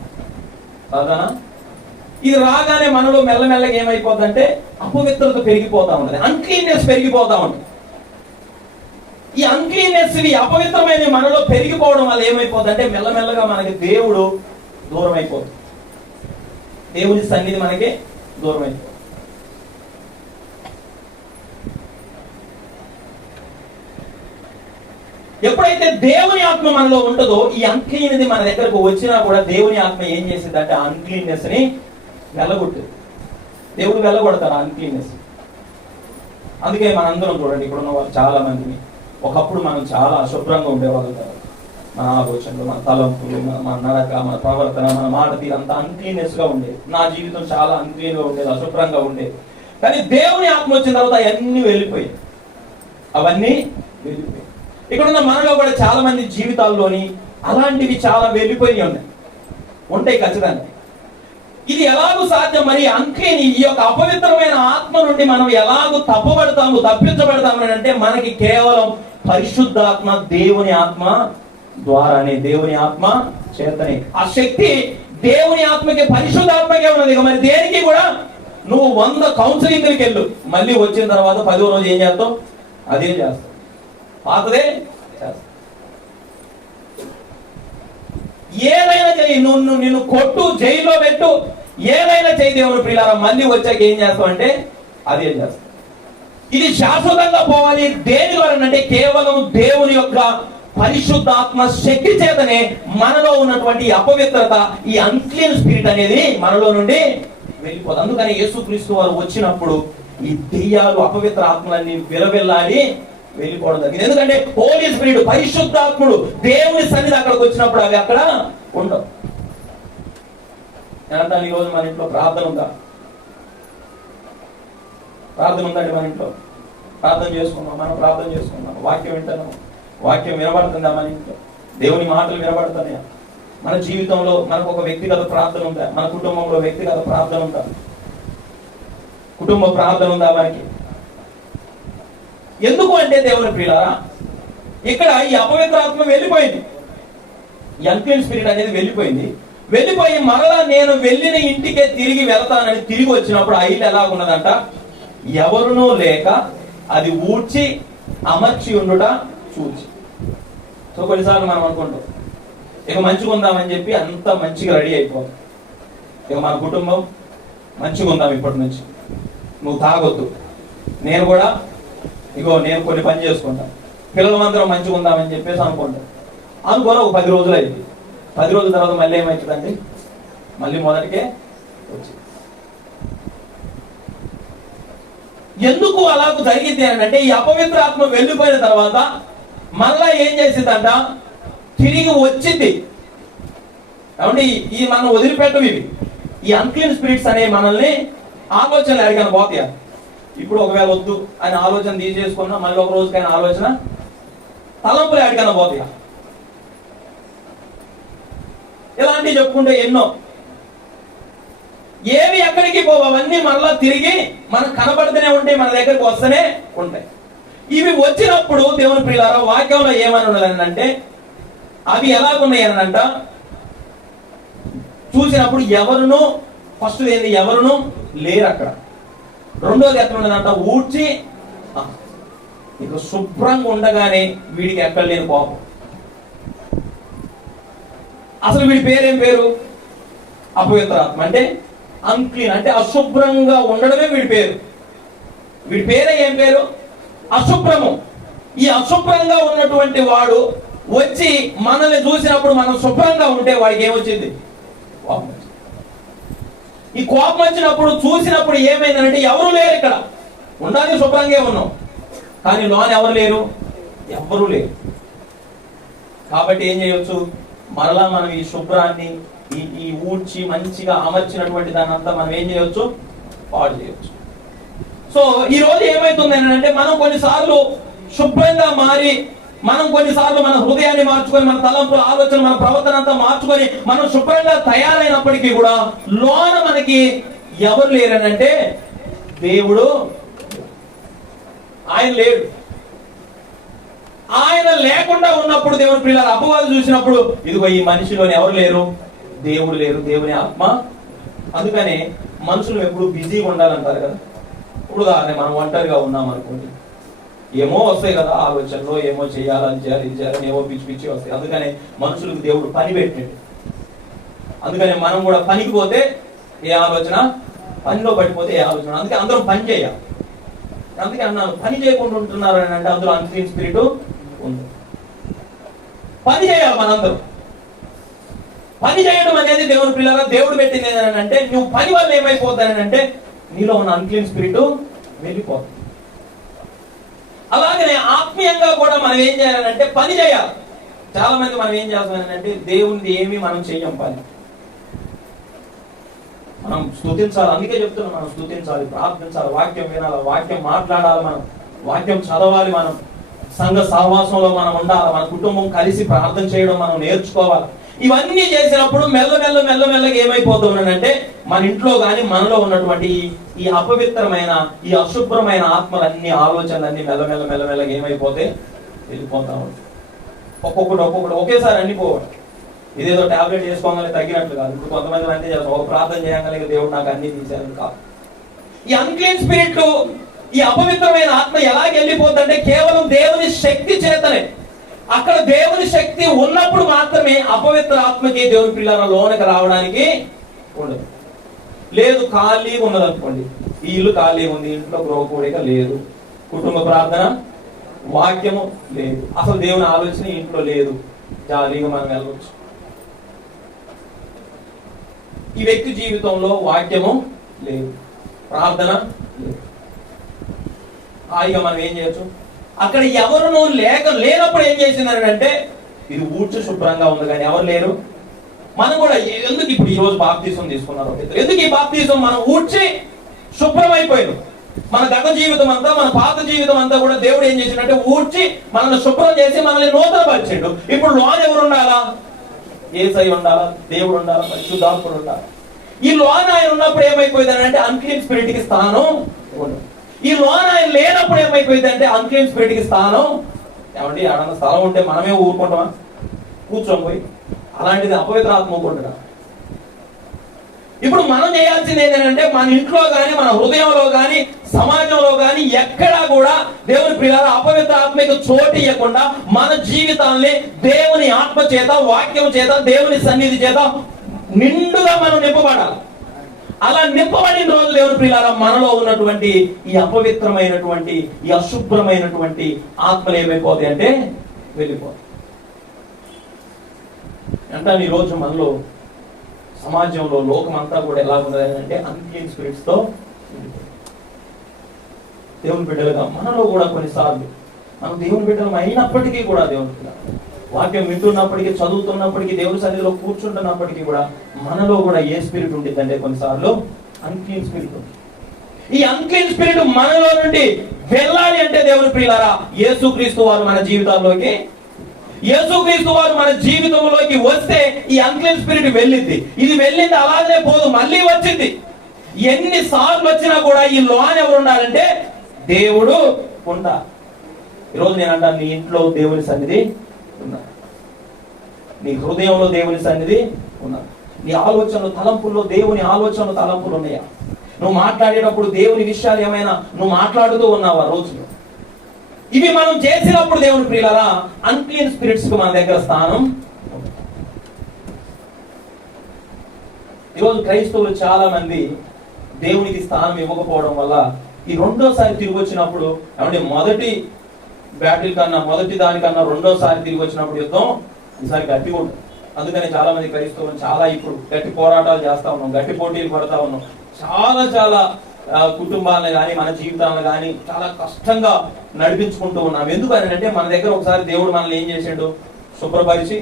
సాతానా ఇది రాగానే మనలో మెల్లమెల్లగా ఏమైపోతుందంటే అపవిత్రత పెరిగిపోతా ఉంటుంది, అన్క్లీన్నెస్ పెరిగిపోతా ఉంటుంది. ఈ అన్క్లీన్నెస్ అపవిత్రమైన మనలో పెరిగిపోవడం వల్ల ఏమైపోతుందంటే మెల్లమెల్లగా మనకి దేవుడు దూరం అయిపోతుంది, దేవుడి సన్నిధి మనకి దూరం అయిపోతుంది. ఎప్పుడైతే దేవుని ఆత్మ మనలో ఉంటుందో ఈ అన్క్లీన్ది మన దగ్గరకు వచ్చినా కూడా దేవుని ఆత్మ ఏం చేసిందంటే ఆ అన్క్లీన్నెస్ ని వెళ్ళగొట్టింది. దేవుడు వెళ్ళగొడతారు ఆ అన్క్లీన్నెస్. అందుకే మనందరం చూడండి, ఇప్పుడు ఉన్న వాళ్ళు చాలా మందిని ఒకప్పుడు మనం చాలా అశుభ్రంగా ఉండేవాళ్ళు కదా. మన ఆలోచనలు, మన తలంపులు, మన నడక, మన ప్రవర్తన, మన మాట తీరు అంతా అన్క్లీన్నెస్ గా ఉండేది. నా జీవితం చాలా అన్క్లీన్ గా ఉండేది, అశుభ్రంగా ఉండేది. కానీ దేవుని ఆత్మ వచ్చిన తర్వాత అవన్నీ వెళ్ళిపోయాయి, అవన్నీ వెళ్ళిపోయాయి. ఇక్కడ ఉన్న మనలో కూడా చాలా మంది జీవితాల్లోని అలాంటివి చాలా వెళ్ళిపోయి ఉంటాయి ఖచ్చితంగా. ఇది ఎలాగూ సాధ్యం? మరి అన్క్లీన్ ఈ యొక్క అపవిత్రమైన ఆత్మ నుండి మనం ఎలాగూ తప్పించబడతాము అంటే మనకి కేవలం పరిశుద్ధాత్మ, దేవుని ఆత్మ ద్వారానే, దేవుని ఆత్మ చేతనే. ఆ శక్తి దేవుని ఆత్మకి, పరిశుద్ధాత్మకే ఉన్నది. మరి దేనికి కూడా నువ్వు 100 కౌన్సిలింగ్కి వెళ్ళు, మళ్ళీ వచ్చిన తర్వాత 10వ రోజు ఏం చేస్తావు? అదే చేస్తావు, పాతదే చేస్తావు. ఏదైనా చెయ్యి, నిన్ను కొట్టు, జైల్లో పెట్టు, ఏదైనా చెయ్యి దేవుని ప్రియులారా, మళ్ళీ వచ్చాక ఏం చేస్తావు అంటే అదే చేస్తావు. ఇది శాశ్వతంగా పోవాలి. దేని ద్వారా అంటే కేవలం దేవుని యొక్క పరిశుద్ధాత్మ శక్తి చేతనే మనలో ఉన్నటువంటి అపవిత్రత, ఈ అన్క్లీన్ స్పిరిట్ అనేది మనలో నుండి వెళ్ళిపోతుంది. అందుకని యేసుక్రీస్తు వారు వచ్చినప్పుడు ఈ దెయ్యాలు, అపవిత్ర ఆత్మలన్నీ విలవిల్లాడి వెళ్ళిపోవడం జరిగింది. ఎందుకంటే హోలీ స్పిరిట్, పరిశుద్ధాత్ముడు, దేవుని సన్నిధి అక్కడికి వచ్చినప్పుడు అవి అక్కడ ఉండవు. నేనంటాను, ఈరోజు మన ఇంట్లో ప్రార్థన ఉందా? ప్రార్థన ఉందండి మన ఇంట్లో? ప్రార్థన చేసుకున్నాం, మనం ప్రార్థన చేసుకున్నాం, వాక్యం వింటున్నాం, వాక్యం వినబడుతుందా మన ఇంట్లో? దేవుని మాటలు వినబడుతున్నాయా? మన జీవితంలో మనకు ఒక వ్యక్తిగత ప్రార్థన ఉందా? మన కుటుంబంలో వ్యక్తిగత ప్రార్థన ఉందా? కుటుంబ ప్రార్థన ఉందా మనకి? ఎందుకు అంటే దేవుని ప్రియులారా, ఇక్కడ ఈ అపవిత్రాత్మ వెళ్ళిపోయింది, ఈ అన్క్లీన్ స్పిరిట్ అనేది వెళ్ళిపోయి మరలా నేను వెళ్ళిన ఇంటికే తిరిగి వెళ్తానని తిరిగి వచ్చినప్పుడు ఆ ఇల్లు ఎలా ఉన్నదంట? ఎవరునూ లేక అది ఊడ్చి అమర్చి ఉండుట చూచి. సో కొన్నిసార్లు మనం అనుకుంటాం, ఇక మంచిగా ఉందామని చెప్పి అంత మంచిగా రెడీ అయిపోతాం. ఇక మన కుటుంబం మంచిగా ఉందాం, ఇప్పటి నుంచి నువ్వు తాగొద్దు, నేను కూడా నేను కొన్ని పని చేసుకుంటాను, పిల్లలందరం మంచిగా ఉందామని చెప్పేసి అనుకుంటాం. అనుకోని ఒక 10 రోజులు అయింది. 10 రోజుల తర్వాత మళ్ళీ ఏమవుతుందండి? మళ్ళీ మొదటికే వచ్చి. ఎందుకు అలాగ జరిగింది అని అంటే, ఈ అపవిత్ర ఆత్మ వెళ్ళిపోయిన తర్వాత మళ్ళా ఏం చేసిందంట? తిరిగి వచ్చింది. కాబట్టి ఈ మనం వదిలిపెట్టవు ఇవి. ఈ అన్క్లీన్ స్పిరిట్స్ అనేవి మనల్ని ఆలోచనలు ఎక్కడికైనా పోతాయా? ఇప్పుడు ఒకవేళ వద్దు అని ఆలోచన తీసేసుకున్నా మళ్ళీ ఒక రోజుకైనా ఆలోచన, తలంపులు ఎక్కడికైనా పోతాయా? ఇలాంటివి చెప్పుకుంటే ఎన్నో. ఏవి ఎక్కడికి పోవు, అవన్నీ మళ్ళా తిరిగి మనకు కనబడుతూనే ఉంటాయి, మన దగ్గరికి వస్తూనే ఉంటాయి. ఇవి వచ్చినప్పుడు దేవుని ప్రియులారా, వాక్యంలో ఏమని ఉన్నదని అంటే, అవి ఎలాగున్నాయి అని అంట, చూసినప్పుడు ఎవరును, ఫస్ట్ ఏంది, ఎవరును లేరు అక్కడ. రెండోది ఎక్కడ ఉన్నదంట? ఊడ్చి ఇక శుభ్రంగా ఉండగానే వీడికి ఎక్కడ లేని కోపం. అసలు వీడి పేరేం పేరు? అపవిత్రాత్మ, అంటే అన్క్లీన్, అంటే అశుభ్రంగా ఉండడమే వీడి పేరు. వీడి పేరే ఏం పేరు? అశుభ్రము. ఈ అశుభ్రంగా ఉన్నటువంటి వాడు వచ్చి మనల్ని చూసినప్పుడు మనం శుభ్రంగా ఉంటే వాడికి ఏమొచ్చింది? కోపం వచ్చింది. ఈ కోపం వచ్చినప్పుడు చూసినప్పుడు ఏమైందంటే ఎవరు లేరు ఇక్కడ. ఉండాలి శుభ్రంగా ఉన్నాం, కానీ లోన ఎవరు లేరు, ఎవరు లేరు. కాబట్టి ఏం చేయొచ్చు, మరలా మనం ఈ శుభ్రాన్ని ఈ ఊడ్చి మంచిగా అమర్చినటువంటి దాన్ని అంతా మనం ఏం చేయొచ్చు, పాడు చేయొచ్చు. సో ఈ రోజు ఏమైతుంది అంటే మనం కొన్నిసార్లు శుభ్రంగా మారి, మనం కొన్నిసార్లు మన హృదయాన్ని మార్చుకొని, మన తలంపుల ఆలోచన, మన ప్రవర్తన అంతా మార్చుకొని మనం శుభ్రంగా తయారైనప్పటికీ కూడా లోన మనకి ఎవరు లేరనంటే దేవుడు, ఆయన లేడు. ఆయన లేకుండా ఉన్నప్పుడు దేవుని పిల్లల అపవాదు చూసినప్పుడు ఇదిగో ఈ మనిషిలోని ఎవరు లేరు, దేవుడు లేరు, దేవుని ఆత్మ. అందుకనే మనుషులు ఎప్పుడు బిజీగా ఉండాలంటారు కదా. ఇప్పుడు మనం ఒంటరిగా ఉన్నాం అనుకోండి, ఏమో వస్తాయి కదా ఆలోచనలో, ఏమో చేయాలని చేయాలి, ఇది చేయాలని ఏమో పిచ్చి పిచ్చి వస్తాయి. అందుకనే మనుషులకు దేవుడు పని పెట్టిండు. అందుకనే మనం కూడా పనికి పోతే ఏ ఆలోచన, పనిలో పడిపోతే ఏ ఆలోచన. అందుకే అందరం పని చేయాలి. అందుకే అన్నాను, పని చేయకుండా ఉంటున్నారు అని అంటే అందులో అన్క్లీన్ స్పిరిట్ ఉంది. పని చేయాలి మనందరం. పని చేయడం అనేది దేవుని పిల్లల దేవుడు పెట్టింది ఏంటంటే, నువ్వు పని వల్ల ఏమైపోతానని అంటే నీలో ఉన్న అన్క్లీన్ స్పిరిట్ వెళ్ళిపోతుంది. అలాగనే ఆత్మీయంగా కూడా మనం ఏం చేయాలంటే పని చేయాలి. చాలా మంది మనం ఏం చేస్తామంటే దేవునిది ఏమి మనం చెయ్యం పని. మనం స్తుతించాలి. అందుకే చెప్తున్నాం, మనం స్తుతించాలి, ప్రార్థించాలి, వాక్యం వినాలి, వాక్యం మాట్లాడాలి, మనం వాక్యం చదవాలి, మనం సంఘ సహవాసంలో మనం ఉండాలి, మన కుటుంబం కలిసి ప్రార్థన చేయడం మనం నేర్చుకోవాలి. ఇవన్నీ చేసినప్పుడు మెల్లమెల్లగా ఏమైపోతున్నానంటే మన ఇంట్లో కానీ మనలో ఉన్నటువంటి ఈ అపవిత్రమైన, ఈ అశుభ్రమైన ఆత్మలన్నీ, ఆలోచనలన్నీ మెల్లమెల్లగా ఏమైపోతే వెళ్ళిపోతా ఉంటాయి. ఒక్కొక్కటి ఒకేసారి అన్ని పోవాలి. ఇదేదో టాబ్లెట్ వేసుకోగానే తగ్గినట్లు కాదు. ఇప్పుడు కొంతమంది అంతే చేస్తాం, ఒక ప్రార్థన చేయగానే దేవుడు నాకు అన్ని తీసేయాలని కాదు. ఈ అన్క్లీన్ స్పిరిట్, ఈ అపవిత్రమైన ఆత్మ ఎలాగ వెళ్ళిపోతుందంటే కేవలం దేవుని శక్తి చేతనే. అక్కడ దేవుని శక్తి ఉన్నప్పుడు మాత్రమే అపవిత్ర ఆత్మకి దేవుని పిల్లల లోనికి రావడానికి ఉండదు. లేదు, ఖాళీగా ఉన్నది అనుకోండి, ఈ ఇల్లు ఖాళీగా ఉంది, ఇంట్లో గృహకూడిక లేదు, కుటుంబ ప్రార్థన, వాక్యము లేదు, అసలు దేవుని ఆలోచన ఇంట్లో లేదు, జాలీగా మనం వెళ్ళవచ్చు. ఈ వ్యక్తి జీవితంలో వాక్యము లేదు, ప్రార్థన లేదు, హాయిగా మనం ఏం చేయొచ్చు. అక్కడ ఎవరు లేనప్పుడు ఏం చేసిందని అంటే ఇది ఊడ్చి శుభ్రంగా ఉంది, కానీ ఎవరు లేరు. మనం కూడా ఎందుకు ఇప్పుడు ఈ రోజు బాప్తీసం తీసుకున్నారు, ఎందుకు ఈ బాప్తీసం మనం ఊడ్చి శుభ్రమైపోయారు. మన గత జీవితం అంతా, మన పాత జీవితం అంతా కూడా దేవుడు ఏం చేసినట్టే ఊడ్చి మనల్ని శుభ్రం చేసి మనల్ని నూతన పరిచాడు. ఇప్పుడు లోన ఎవరు ఉండాలా, యేసయ్య ఉండాలా, దేవుడు ఉండాలా, పరిశుద్ధాత్ముడు ఉండాలి. ఈ లోన ఆయన ఉన్నప్పుడు ఏమైపోయింది అంటే అన్క్లీన్ స్పిరిట్ కి స్థానం ఉండదు. ఈ లోన ఆయన లేనప్పుడు ఏమైపోయింది అంటే అన్క్లీన్ స్పిరిట్ కి స్థానం. ఏమంటే ఆడన్న స్థలం ఉంటే మనమే ఊరుకుంటామా, కూర్చొని పోయి? అలాంటిది అపవిత్ర ఆత్మ ఊరుకుంటా. ఇప్పుడు మనం చేయాల్సింది ఏంటంటే మన ఇంట్లో కానీ, మన హృదయంలో కానీ, సమాజంలో కానీ ఎక్కడా కూడా దేవుని పిల్లల అపవిత్ర ఆత్మకు చోటు ఇవ్వకుండా మన జీవితాన్ని దేవుని ఆత్మ చేత, వాక్యం చేత, దేవుని సన్నిధి చేత నిండుగా మనం నింపబడాలి. అలా నింపబడిన రోజు దేవుని ప్రియులారా మనలో ఉన్నటువంటి ఈ అపవిత్రమైనటువంటి, ఈ అశుభ్రమైనటువంటి ఆత్మలు ఏమైపోతాయి అంటే వెళ్ళిపోతాయి. అంటే ఈ రోజు మనలో సమాజంలో లోకం అంతా కూడా ఎలా ఉన్నది అంటే అన్క్లీన్ స్పిరిట్స్ తో దేవుని బిడ్డలుగా మనలో కూడా కొన్నిసార్లు మనం దేవుని బిడ్డలు అయినప్పటికీ కూడా దేవుని బిడ్డ వాక్యం వింటున్నప్పటికీ, చదువుతున్నప్పటికీ, దేవుని సన్నిధిలో కూర్చుంటున్నప్పటికీ కూడా మనలో కూడా ఏ స్పిరిట్ ఉంటుంది అంటే కొన్నిసార్లు అన్క్లీన్ స్పిరిట్ ఉంటుంది. ఈ అన్క్లీన్ స్పిరిట్ మనలో నుండి వెళ్ళాలి అంటే దేవుని ప్రియులారా యేసుక్రీస్తు వారు మన జీవితాల్లోకి, యేసుక్రీస్తు వారు మన జీవితంలోకి వస్తే ఈ అన్క్లీన్ స్పిరిట్ వెళ్ళింది. ఇది వెళ్ళింది అలాగే పోదు, మళ్ళీ వచ్చింది. ఎన్నిసార్లు వచ్చినా కూడా ఈ లోన ఎవరు ఉండాలంటే దేవుడు ఉండాలి. ఈరోజు నేను అంటాను, నీ ఇంట్లో దేవుని సన్నిధి ఉన్నా, నీ హృదయంలో దేవుని సన్నిధి ఉన్నా, నీ ఆలోచనలు, తలంపుల్లో దేవుని ఆలోచనలు, తలంపులు ఉన్నాయా? నువ్వు మాట్లాడేటప్పుడు దేవుని విషయాలు ఏమైనా నువ్వు మాట్లాడుతూ ఉన్నావా రోజులో? ఇవి మనం చేసినప్పుడు దేవుని ప్రియులారా అన్క్లీన్ స్పిరిట్స్ కు మన దగ్గర స్థానం. ఈరోజు క్రైస్తవులు చాలా మంది దేవునికి స్థానం ఇవ్వకపోవడం వల్ల ఈ రెండోసారి తిరిగి వచ్చినప్పుడు, అంటే మొదటి బ్యాటిల్ కన్నా, మొదటి దానికన్నా రెండోసారి తిరిగి వచ్చినప్పుడు యుద్ధం ఈసారి గట్టిగా ఉంటుంది. అందుకని చాలా మంది క్రైస్తవులు చాలా ఇప్పుడు గట్టి పోరాటాలు చేస్తా ఉన్నాం, గట్టి పోటీలు పడతా ఉన్నాం. చాలా కుటుంబాలను కానీ మన జీవితాలను కానీ చాలా కష్టంగా నడిపించుకుంటూ ఉన్నాం. ఎందుకని అంటే మన దగ్గర ఒకసారి దేవుడు మనల్ని ఏం చేసిండు, శుభ్రపరిచి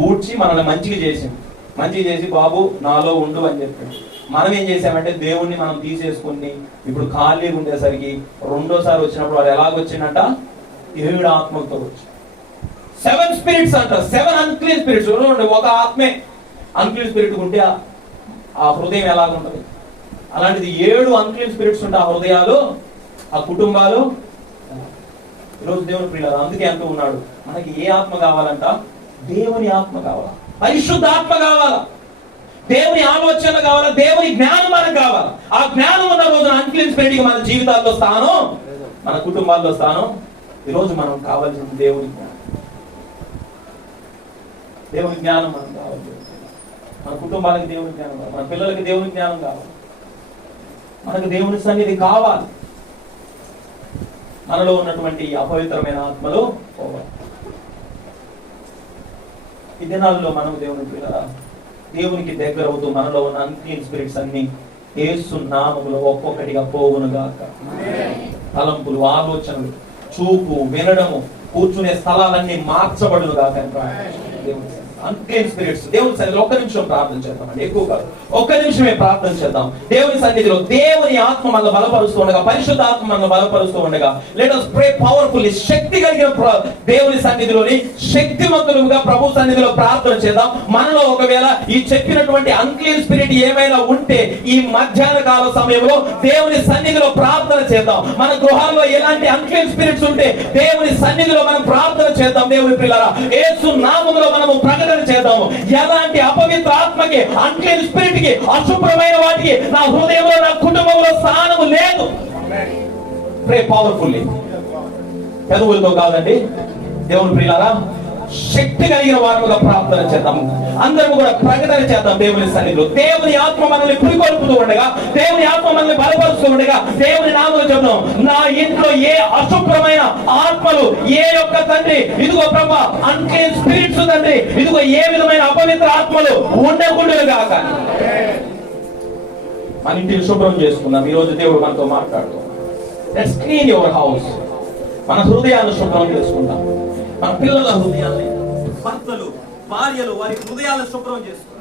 ఊడ్చి మనల్ని మంచిగా చేసి బాబు నాలో ఉండు అని చెప్పాడు. మనం ఏం చేసామంటే దేవుణ్ణి మనం తీసేసుకుని ఇప్పుడు ఖాళీగా ఉండేసరికి రెండోసారి వచ్చినప్పుడు వాడు ఎలాగొచ్చిందంట, 7 ఆత్మలతో వచ్చి 7 స్పిరిట్స్ అంట. 7 అన్క్లీన్ స్పిరిట్స్. ఒక ఆత్మే అన్క్లీన్ స్పిరిట్ ఉంటే ఆ హృదయం ఎలాగుంటది, అలాంటిది 7 అన్క్లీన్ స్పిరిట్స్ ఉంటే ఆ హృదయాలు, ఆ కుటుంబాలు. ఈరోజు దేవుని ప్రియులారా, అందుకే అంటూ ఉన్నాడు, మనకి ఏ ఆత్మ కావాలంట, దేవుని ఆత్మ కావాలా, పరిశుద్ధ ఆత్మ కావాలా, దేవుని ఆలోచన కావాలా, దేవుని జ్ఞానం మనకు కావాలా. ఆ జ్ఞానం ఉన్న రోజున అన్క్లీన్ స్పిరిట్ కి మన జీవితాల్లో స్థానం, మన కుటుంబాల్లో స్థానం. ఈరోజు మనం కావాల్సిన దేవుని జ్ఞానం, దేవుని జ్ఞానం మనకు కావాలి. మన కుటుంబానికి దేవుని జ్ఞానం కావాలి, మన పిల్లలకి దేవుని జ్ఞానం కావాలి, మనకు దేవుని సన్నిధి కావాలి. మనలో ఉన్నటువంటి అపవిత్రమైన ఆత్మలు పోవాలి. ఈ దినాల్లో మనం దేవునికి దగ్గర అవుతూ మనలో ఉన్న అన్క్లీన్ స్పిరిట్స్ అన్ని యేసు నామములో ఒక్కొక్కటిగా పోవునుగాక. తలంపులు, ఆలోచనలు, చూపు, వినడము, కూర్చునే స్థలాలన్నీ మార్చబడునుగాక. దేవుని అన్క్లీన్ స్పిరిట్స్ దేవుని సన్నిధిలో ఒక్క నిమిషం ప్రార్థన చేద్దామండి, ఎక్కువ కాదు, ఒక్క నిమిషమే ప్రార్థన చేద్దాం. దేవుని సన్నిధిలో దేవుని ఆత్మ మనల్ని బలపరుస్తూ ఉండగా, పరిశుద్ధ ఆత్మ మనల్ని బలపరుస్తూ ఉండగా, లెట్ us pray powerfully. శక్తి కలిగిన దేవుని సన్నిధిలోని శక్తివంతులుగా ప్రభు సన్నిధిలో ప్రార్థన చేద్దాం. మనలో ఒకవేళ ఈ చెప్పినటువంటి అన్క్లీన్ స్పిరిట్ ఏమైనా ఉంటే ఈ మధ్యాహ్న కాల సమయంలో దేవుని సన్నిధిలో ప్రార్థన చేద్దాం. మన గృహాల్లో ఎలాంటి అన్క్లీన్ స్పిరిట్స్ ఉంటే దేవుని సన్నిధిలో మనం ప్రార్థన చేద్దాం. దేవుని పిల్లరా, యేసు నామములో మనము ప్రకటన చేద్దాము. ఎలాంటి అపవిత్ర ఆత్మకి, అన్క్లీన్ స్పిరిట్ కి, అశుభ్రమైన వాటికి నా హృదయంలో, నా కుటుంబంలో స్థానము లేదు. ప్రే పవర్ఫుల్లీ, పెదవులతో కాదండి. దేవుని ప్రియులారా, శక్తి కలిగిన వారముగా ప్రార్థన చేద్దాం. అందరము కూడా ప్రకటన చేద్దాం దేవుని సన్నిధిలో. దేవుని ఆత్మ మనల్ని పురికొల్పుతూ ఉండగా, దేవుని ఆత్మ మనల్ని బలపరుస్తూ ఉండగా, దేవుని నామములో చెప్తాం, నా ఇంట్లో ఏ అశుభ్రమైన ఆత్మలు, ఏ యొక్క తండ్రి, ఇదిగో ప్రభా అన్క్లీన్ స్పిరిట్స్ తండ్రి, ఇదిగో ఏ విధమైన అపవిత్ర ఆత్మలు ఉండకూడదు గాక. మన ఇంటిని శుభ్రం చేసుకుందాం. ఈ రోజు దేవుడు మనతో మాట్లాడుతూ, లెట్స్ క్లీన్ యువర్ హౌస్. మన హృదయాన్ని శుభ్రం చేసుకుందాం. మన పిల్లల హృదయాన్ని, భర్తలు, భార్యలు వారి హృదయాలను శుభ్రం చేసుకుంటాం.